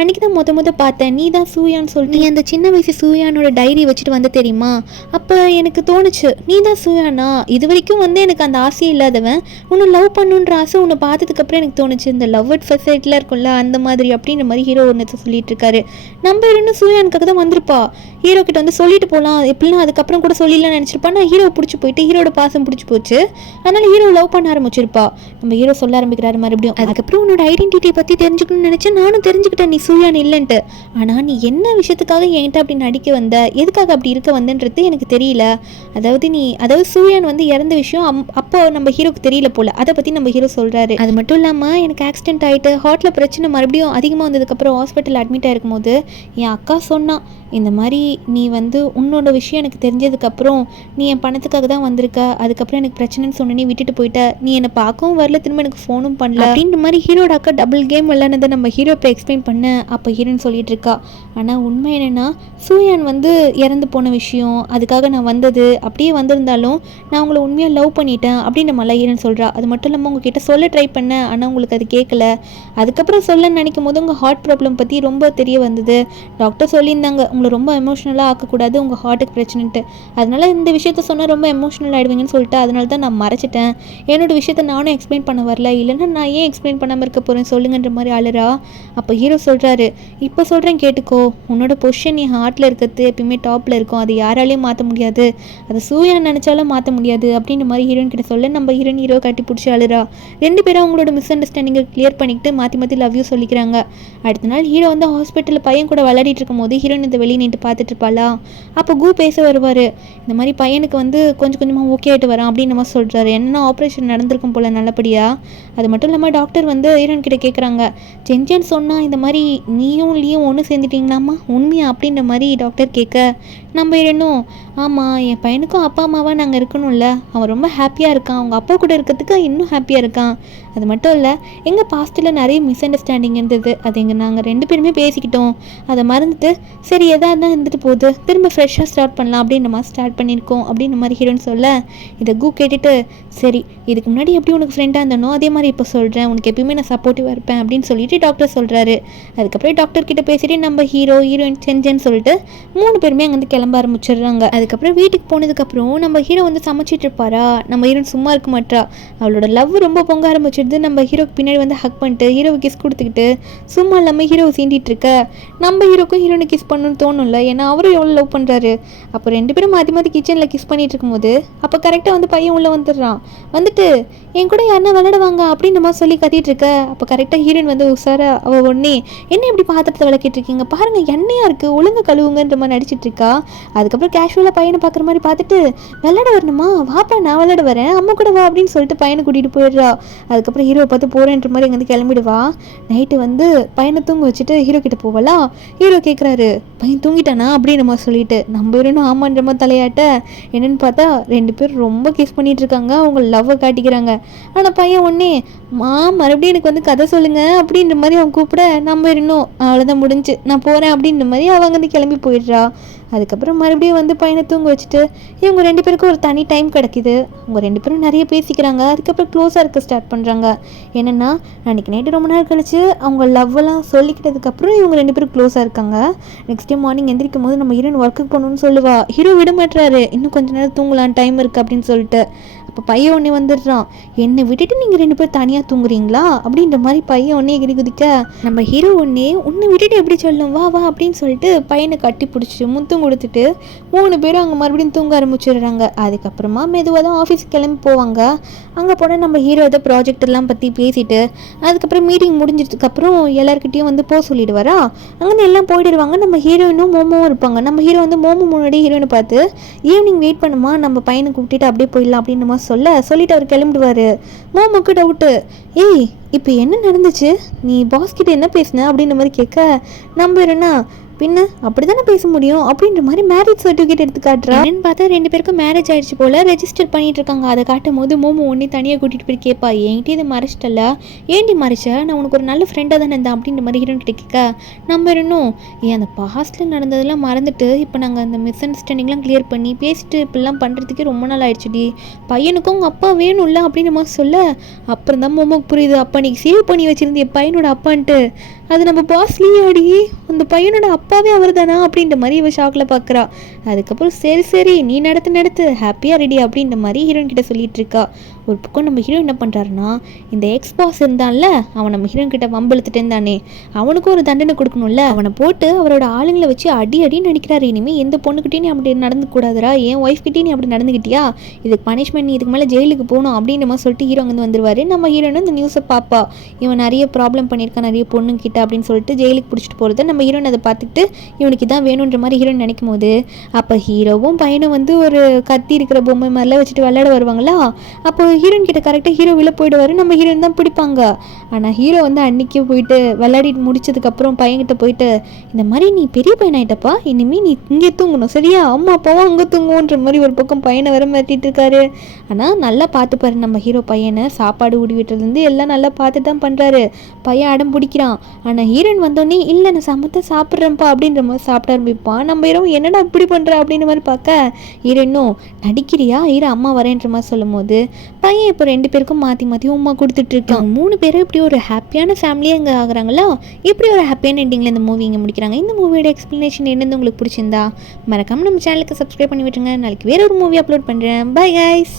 அன்றைக்கி தான் முத பார்த்தேன், நீ தான் சூயான்னு சொல்லிட்டு நீ அந்த சின்ன வயசு சூயானோட டைரி வச்சுட்டு வந்து தெரியுமா. அப்போ எனக்கு தோணுச்சு, நீ தான் சூயானா, இது வரைக்கும் வந்து எனக்கு அந்த ஆசையே இல்லாதவன் உன்னை லவ் பண்ணுன்ற ஆசை உன்னை பார்த்ததுக்கப்புறம் எனக்கு தோணுச்சு, இந்த லவ் அட் ஃபர்ஸ்ட் சைட்லாம் இருக்கும்ல அந்த மாதிரி அப்படின்ற மாதிரி ஹீரோ ஒன்று சொல்லிட்டு இருக்காரு. நம்ம இன்னும் சூயானுக்காக தான் வந்திருப்பா, ஹீரோ கிட்ட வந்து சொல்லிட்டு போகலாம் எப்படின்னா அதுக்கப்புறம் கூட சொல்லிடலாம்னு நினச்சிருப்பா. நான் ஹீரோ பிடிச்சி போயிட்டு ஹீரோட பாசம் பிடிச்சி போச்சு, அதனால ஹீரோ லவ் பண்ண ஆரம்பிச்சிருப்பா. நம்ம ஹீரோ சொல்ல ஆரம்பிக்கிறாரு மறுபடியும், அதுக்கப்புறம் உன்னோட ஐடென்டிட்டியை பற்றி தெரிஞ்சுக்கணும்னு நினச்சேன், நானும் தெரிஞ்சுக்கிட்டேன் நீ சூயான் இல்லைன்ட்டு. ஆனால் நீ என்ன விஷயத்துக்காக என்கிட்ட அப்படி நடிக்க வந்த, எதுக்காக அப்படி இருக்க வந்தன்றது எனக்கு தெரியல. அதாவது சூயான் வந்து இறந்த விஷயம் அப்போ நம்ம ஹீரோக்கு தெரியல போல, அதை பற்றி நம்ம ஹீரோ சொல்கிறாரு. அது மட்டும் இல்லாமல் எனக்கு ஆக்சிடென்ட் ஆகிட்டு ஹார்ட்டில் பிரச்சனை மறுபடியும் அதிகமாக வந்ததுக்கப்புறம் ஹாஸ்பிட்டல் அட்மிட் ஆகிருக்கும் போது என் அக்கா சொன்னான், இந்த மாதிரி நீ வந்து உன்னோட விஷயம் எனக்கு தெரிஞ்சதுக்கப்புறம் நீ என் பணத்துக்காக தான் வந்திருக்க, அதுக்கப்புறம் எனக்கு பிரச்சனைன்னு சொன்ன நீ விட்டுட்டு போயிட்ட, நீ என்னை பார்க்கவும் வரல, திரும்ப எனக்கு ஃபோனும் பண்ணல அப்படின்ற மாதிரி ஹீரோட அக்கா டபுள் கேம் விளையாடுனதை நம்ம ஹீரோ இப்போ எக்ஸ்பிளைன் பண்ண அப்போ ஹீரோன்னு சொல்லிட்டு இருக்கா. ஆனால் உண்மை என்னென்னா சூயான் வந்து இறந்து போன விஷயம், அதுக்காக நான் வந்தது, அப்படியே வந்திருந்தாலும் நான் உங்களை உண்மையாக லவ் பண்ணிட்டேன் அப்படின்னு நம்ம ஹீரோன்னு சொல்கிறா. அது மட்டும் இல்லாமல் உங்ககிட்ட சொல்ல ட்ரை பண்ணேன், ஆனால் உங்களுக்கு அது கேட்கல, அதுக்கப்புறம் சொல்லன்னு நினைக்கும் போது உங்கள் ஹார்ட் ப்ராப்ளம் பற்றி ரொம்ப தெரிய வந்தது, டாக்டர் சொல்லியிருந்தாங்க உங்களை ரொம்ப எமோஷ்னலாக ஆக்கக்கூடாது, உங்கள் ஹார்ட்டுக்கு பிரச்சனைன்ட்டு. அதனால இந்த விஷயத்த சொன்னால் ரொம்ப எமோஷனல் ஆகிடுவீங்கன்னு சொல்லிட்டு அதனால தான் நான் மறைச்சிட்டேன். என்னோடய விஷயத்த நானும் எக்ஸ்பிளைன் பண்ண வரல, இல்லைன்னா நான் ஏன் எக்ஸ்பிளைன் பண்ணாமல் இருக்க போகிறேன் சொல்லுங்கன்ற மாதிரி அழுறா. அப்போ ஹீரோ சொல்கிறாரு, இப்போ சொல்கிறேன் கேட்டுக்கோ, உன்னோட பொசிஷன் நீ ஹார்ட்டில் இருக்கிறது எப்பயுமே டாப்பில் இருக்கும், அது யாராலையும் மாற்ற முடியாது, அதை சூயா நினச்சாலும் மாற்ற முடியாது அப்படின்ற மாதிரி ஹீரோயின் கிட்ட சொல்ல நம்ம ஹீரோ கட்டி பிடிச்சி அழுறா. 2 பேரும் அவங்களோட மிஸ் அண்டர்ஸ்டாண்டிங்கை கிளியர் பண்ணிக்கிட்டு மாற்றி மாற்றி லவ் யூ சொல்லிக்கிறாங்க. அடுத்த நாள் ஹீரோ வந்து ஹாஸ்பிட்டலில் பையன் கூட விளையாடிட்டு இருக்கும் போது ஹீரோயின் இந்த வெளியே நின்று பார்த்துட்டு இருப்பாளா. அப்போ கு பேச வருவார். இந்த மாதிரி பையனுக்கு வந்து கொஞ்சம் கொஞ்சமாக ஓகே ஆகிட்டு வரான் அப்படின்னு நம்ம சொல்கிறாரு. என்ன ஆப்ரேஷன் நடந்திருக்கும் போல் நல்லபடியாக. அது மட்டும் இல்லாமல் டாக்டர் வந்து ஹீரோயின் கிட்ட கேட்குறாங்க, ஜென்ஜன் சொன்னால் இந்த மாதிரி நீயும் லீயும் ஒன்று சேர்ந்துட்டீங்களாம்மா உண்மையா அப்படின்ற மாதிரி டாக்டர் கேட்க நம்ம ஹீரோனும் ஆமாம் என் பையனுக்கும் அப்பா அம்மாவாக நாங்கள் இருக்கணும்ல, அவன் ரொம்ப ஹாப்பியாக இருக்கான், அவங்க அப்பா கூட இருக்கிறதுக்கு இன்னும் ஹாப்பியாக இருக்கான். அது மட்டும் இல்லை எங்கள் பாஸ்ட்டில் நிறைய மிஸ் அண்டர்ஸ்டாண்டிங் இருந்தது, அது நாங்கள் 2 பேருமே பேசிக்கிட்டோம், அதை மறந்துட்டு சரி எதாக தான் இருந்துட்டு போகுது, திரும்ப ஃப்ரெஷ்ஷாக ஸ்டார்ட் பண்ணலாம் அப்படின்ற மாதிரி ஸ்டார்ட் பண்ணியிருக்கோம் அப்படின்ற மாதிரி ஹீரோன்னு சொல்ல இதை கு கேட்டுட்டு சரி இதுக்கு முன்னாடி எப்படி உனக்கு ஃப்ரெண்டாக இருந்தனோ அதே மாதிரி இப்போ சொல்கிறேன், உனக்கு எப்பயுமே நான் சப்போர்ட்டிவாக இருப்பேன் அப்படின்னு சொல்லிட்டு டாக்டர் சொல்கிறாரு. அதுக்கப்புறம் டாக்டர் கிட்ட பேசிட்டு நம்ம ஹீரோயின் செஞ்சேன்னு சொல்லிட்டு 3 பேருமே அங்கேருந்து கிளம்ப ஆரம்பிச்சிடுறாங்க. அதுக்கப்புறம் வீட்டுக்கு போனதுக்கப்புறம் நம்ம ஹீரோ வந்து சமைச்சிட்டு இருப்பாரா, நம்ம ஹீரோயின் சும்மா இருக்க மாட்டா, அவளோட லவ் ரொம்ப பொங்க ஆரம்பிச்சிடுது. நம்ம ஹீரோக்கு பின்னாடி வந்து ஹக் பண்ணிட்டு ஹீரோவை கிஸ் கொடுத்துக்கிட்டு சும்மா இல்லாமல் ஹீரோவை சீண்டிட்டு இருக்க நம்ம ஹீரோக்கும் ஹீரோனை கிஸ் பண்ணணும்னு தோணும்ல, ஏன்னா அவரும் எவ்வளோ லவ் பண்ணுறாரு. அப்போ 2 பேரும் மாற்றி மாற்றி கிச்சனில் கிஸ் பண்ணிட்டு இருக்கும்போது அப்போ கரெக்டாக வந்து பையன் உள்ளே வந்துடுறான். வந்துட்டு என் கூட யாருன்னா விளையாடுவாங்க அப்படின்ற மாதிரி சொல்லி கத்திட்டு இருக்க. அப்போ கரெக்டாக ஹீரோயின் வந்து உசாரா அவள் ஒன்னே என்ன எப்படி பாத்திரத்தை விளக்கிட்டு இருக்கீங்க பாருங்க எண்ணெயாக இருக்குது ஒழுங்கு கழுவுங்கன்ற மாதிரி நடிச்சிட்டு இருக்கா. அதுக்கப்புறம் கேஷுவலாக பையனை பார்க்குற மாதிரி பார்த்துட்டு விளையாட வரணுமா வாப்பா நான் விளையாட வரேன் அம்மா கூட வா அப்படின்னு சொல்லிட்டு பையனை கூட்டிகிட்டு போயிடுறா. அதுக்கப்புறம் ஹீரோவை பார்த்து போகிறேன்ற மாதிரி இங்கே வந்து கிளம்பிடுவா. நைட்டு வந்து பையனை தூங்க வச்சுட்டு ஹீரோ கிட்ட போவலாம். ஹீரோ கேட்குறாரு பையன் தூங்கிட்டானா அப்படின்னு நம்ம சொல்லிட்டு நம்ம ஹீரோனும் ஆமான்ற மாதிரி தலையாட்ட என்னென்னு பார்த்தா 2 பேரும் ரொம்ப கிஸ் பண்ணிட்டு இருக்காங்க, அவங்க லவ்வை காட்டிக்கிறாங்க. ஆனால் பையன் ஒன்னே மறுபடியும் எனக்கு வந்து கதை சொல்லுங்க அப்படின்ற மாதிரி அவன் கூப்பிட நம்ம இன்னும் அவ்வளோதான் முடிஞ்சு நான் போகிறேன் அப்படின்ற மாதிரி அவங்க வந்து கிளம்பி போயிடுறா. அதுக்கப்புறம் மறுபடியும் வந்து பையனை தூங்க வச்சுட்டு இவங்க 2 பேருக்கும் ஒரு தனி டைம் கிடைக்கிது. அவங்க 2 பேரும் நிறைய பேசிக்கிறாங்க. அதுக்கப்புறம் க்ளோஸாக இருக்க ஸ்டார்ட் பண்ணுறாங்க. என்னென்னா அன்றைக்கி நைட்டு ரொம்ப நாள் கழிச்சு அவங்க லவ்வெல்லாம் சொல்லிக்கிட்டதுக்கப்புறம் இவங்க 2 பேரும் க்ளோஸாக இருக்காங்க. நெக்ஸ்ட் டே மார்னிங் எந்திரிக்கும் போது நம்ம ஹீரோயின் ஒர்க்குக்கு போகணுன்னு சொல்லுவா. ஹீரோ விட மாட்டுறாரு, இன்னும் கொஞ்சம் நேரம் தூங்கலாம் டைம் இருக்குது அப்படின்னு சொல்லிட்டு. அப்போ பையன் ஒன்றே வந்துடுறான், என்னை விட்டுட்டு நீங்கள் 2 பேர் தனியாக தூங்குறீங்களா அப்படின்ற மாதிரி பையன் ஒன்றே எகிரி குதிக்க நம்ம ஹீரோ ஒன்றே உன்னை விட்டுட்டு எப்படி சொல்லும் வா வா அப்படின்னு சொல்லிட்டு பையனை கட்டி பிடிச்சி முத்தம் கொடுத்துட்டு 3 பேரும் அங்கே மறுபடியும் தூங்க ஆரம்பிச்சிடுறாங்க. அதுக்கப்புறமா மெதுவாக தான் ஆஃபீஸ்க்கு கிளம்பி போவாங்க. அங்கே போனால் நம்ம ஹீரோ ஏதோ ப்ராஜெக்ட் எல்லாம் பற்றி பேசிட்டு அதுக்கப்புறம் மீட்டிங் முடிஞ்சதுக்கப்புறம் எல்லாருக்கிட்டையும் வந்து போக சொல்லிடுவாரா. அங்கேருந்து எல்லாம் போயிடுவாங்க. நம்ம ஹீரோயினும் மோமோவும் இருப்பாங்க. நம்ம ஹீரோ வந்து மோமோ முன்னாடி ஹீரோயினை பார்த்து ஈவினிங் வெயிட் பண்ணுமா நம்ம பையனை கூப்பிட்டுட்டு அப்படியே போயிடலாம் அப்படின்னு சொல்லிட்டு அவர் கிளம்பிடுவார். மோமோக்கு டவுட்டு, ஏய் இப்போ என்ன நடந்துச்சு, நீ பாஸ் கிட்ட என்ன பேசின அப்படின்ற மாதிரி கேட்க நம்புறேன்னா பின்ன அப்படி தானே பேச முடியும் அப்படின்ற மாதிரி மேரேஜ் சர்டிஃபிகேட் எடுத்து காட்டுறா. என்னன்னு பார்த்தா 2 பேருக்கும் மேரேஜ் ஆயிடுச்சு போல் ரெஜிஸ்டர் பண்ணிட்டு இருக்காங்க. அதை காட்டும் போது மோமோ ஒன்றே தனியாக கூட்டிகிட்டு போய் கேட்பா, என்கிட்ட இதை மறைச்சிட்டல ஏன்டி மறைச்ச, நான் உனக்கு ஒரு நல்ல ஃப்ரெண்டாக தானே இருந்தேன் அப்படின்ற மாதிரி ஹீரோன் கிட்ட கேட்க நம்ம இன்னும் அந்த பாஸ்ட்டில் நடந்ததெல்லாம் மறந்துட்டு இப்போ நாங்கள் அந்த மிஸ் அண்டர்ஸ்டாண்டிங்லாம் கிளியர் பண்ணி பேசிட்டு இப்படிலாம் பண்ணுறதுக்கே ரொம்ப நாள் ஆயிடுச்சுடி, பையனுக்கும் உங்கள் அப்பா வேணும்ல அப்படின்ற மாதிரி சொல்ல அப்புறம் தான் மோமோக்கு புரியுது, அப்பா நீ சேவ் பண்ணி வச்சிருந்த பையனோட அப்பான்ட்டு அது நம்ம பாஸ்லியாடி, அந்த பையனோட அப்பாவே அவர் தானா அப்படின்ற மாதிரி இவ ஷாக்கில் பார்க்குறா. அதுக்கப்புறம் சரி நீ நடத்து ஹாப்பியாக ரெடி அப்படின்ற மாதிரி ஹீரோயின் கிட்ட சொல்லிட்டு இருக்கா. ஒரு பக்கம் நம்ம ஹீரோ என்ன பண்ணுறாருன்னா இந்த எக்ஸ் பாஸ் இருந்தான்ல அவன் நம்ம ஹீரோயின் கிட்ட வம்பெழுத்துட்டே தானே அவனுக்கும் ஒரு தண்டனை கொடுக்கணும்ல, அவனை போட்டு அவரோட ஆளுங்களை வச்சு அடின்னு நடிக்கிறாரு. இனிமேல் எந்த பொண்ணுக்கிட்டே நீ அப்படி நடந்து கூடாதுரா, என் ஒய்ஃப்கிட்டே நீ அப்படி நடந்துக்கிட்டியா, இதுக்கு பனிஷ்மெண்ட் நீ இதுக்கு மேலே ஜெயிலுக்கு போகணும் அப்படின்ற மாதிரி சொல்லிட்டு ஹீரோ வந்து வந்துருவாரு. நம்ம ஹீரோன்னு இந்த நியூஸை பார்ப்பா, இவன் நிறைய ப்ராப்ளம் பண்ணியிருக்கான் நிறைய பொண்ணுங்கிட்ட அப்படின்னு சொல்லிட்டு ஜெயிலுக்கு பிடிச்சிட்டு போகிறத நம்ம ஹீரோயின் அதை பார்த்துக்கிட்டு இவனுக்கு இதான் வேணுன்ற மாதிரி ஹீரோயின் நினைக்கும் போது அப்போ ஹீரோவும் பையனும் வந்து ஒரு கத்தி இருக்கிற பொம்மை மாதிரிலாம் வச்சுட்டு விளையாட வருவாங்களா. அப்போ ஹீரோயின் கிட்ட கரெக்டாக ஹீரோ வெளில போயிடுவார். நம்ம ஹீரோயின் தான் பிடிப்பாங்க. ஆனால் ஹீரோ வந்து அன்றைக்கே போயிட்டு விளையாடிட்டு முடிச்சதுக்கப்புறம் பையன்கிட்ட போயிட்டு இந்த மாதிரி நீ பெரிய பையனாயிட்டப்பா, இனிமேல் நீ இங்கே தூங்கணும் சரியா, அம்மா அப்பாவும் அங்கே தூங்குன்ற மாதிரி ஒரு பக்கம் பையனை வர மாட்டிட்டு இருக்காரு. ஆனால் நல்லா பார்த்துப்பாரு நம்ம ஹீரோ பையனை, சாப்பாடு ஊடி விட்டுறதுலேருந்து எல்லாம் நல்லா பார்த்து தான் பண்ணுறாரு. பையன் அடம் பிடிக்கிறான். ஆனால் ஹீரோயின் வந்தோடனே இல்லை நான் சமத்தை சாப்பிட்றேன்ப்பா அப்படின்ற மாதிரி சாப்பிட ஆரம்பிப்பான். நம்ம ஹீரோ என்னடா இப்படி பண்ணுற அப்படின்ற மாதிரி பார்க்க ஹீரோயினும் நடிக்கிறியா ஹீரோ அம்மா வரேன்ற மாதிரி சொல்லும் போது பையன் இப்போ 2 பேருக்கும் மாற்றி உமா கொடுத்துட்டு இருக்கான். 3 பேரும் இப்படி அப்படி ஒரு ஹாப்பியான ஃபேமிலியாக இங்கே ஆகுறாங்களா. இப்படி ஒரு ஹாப்பியான எண்டிங்கில் இந்த மூவி இங்கே முடிக்கிறாங்க. இந்த மூவியோட எக்ஸ்ப்ளனேஷன் என்னென்னு உங்களுக்கு பிடிச்சிருந்தா மறக்காமல் நம்ம சேனலுக்கு சப்ஸ்கிரைப் பண்ணி விட்டுருங்க. நாளைக்கு வேற ஒரு மூவி அப்லோட் பண்ணுறேன். Bye guys.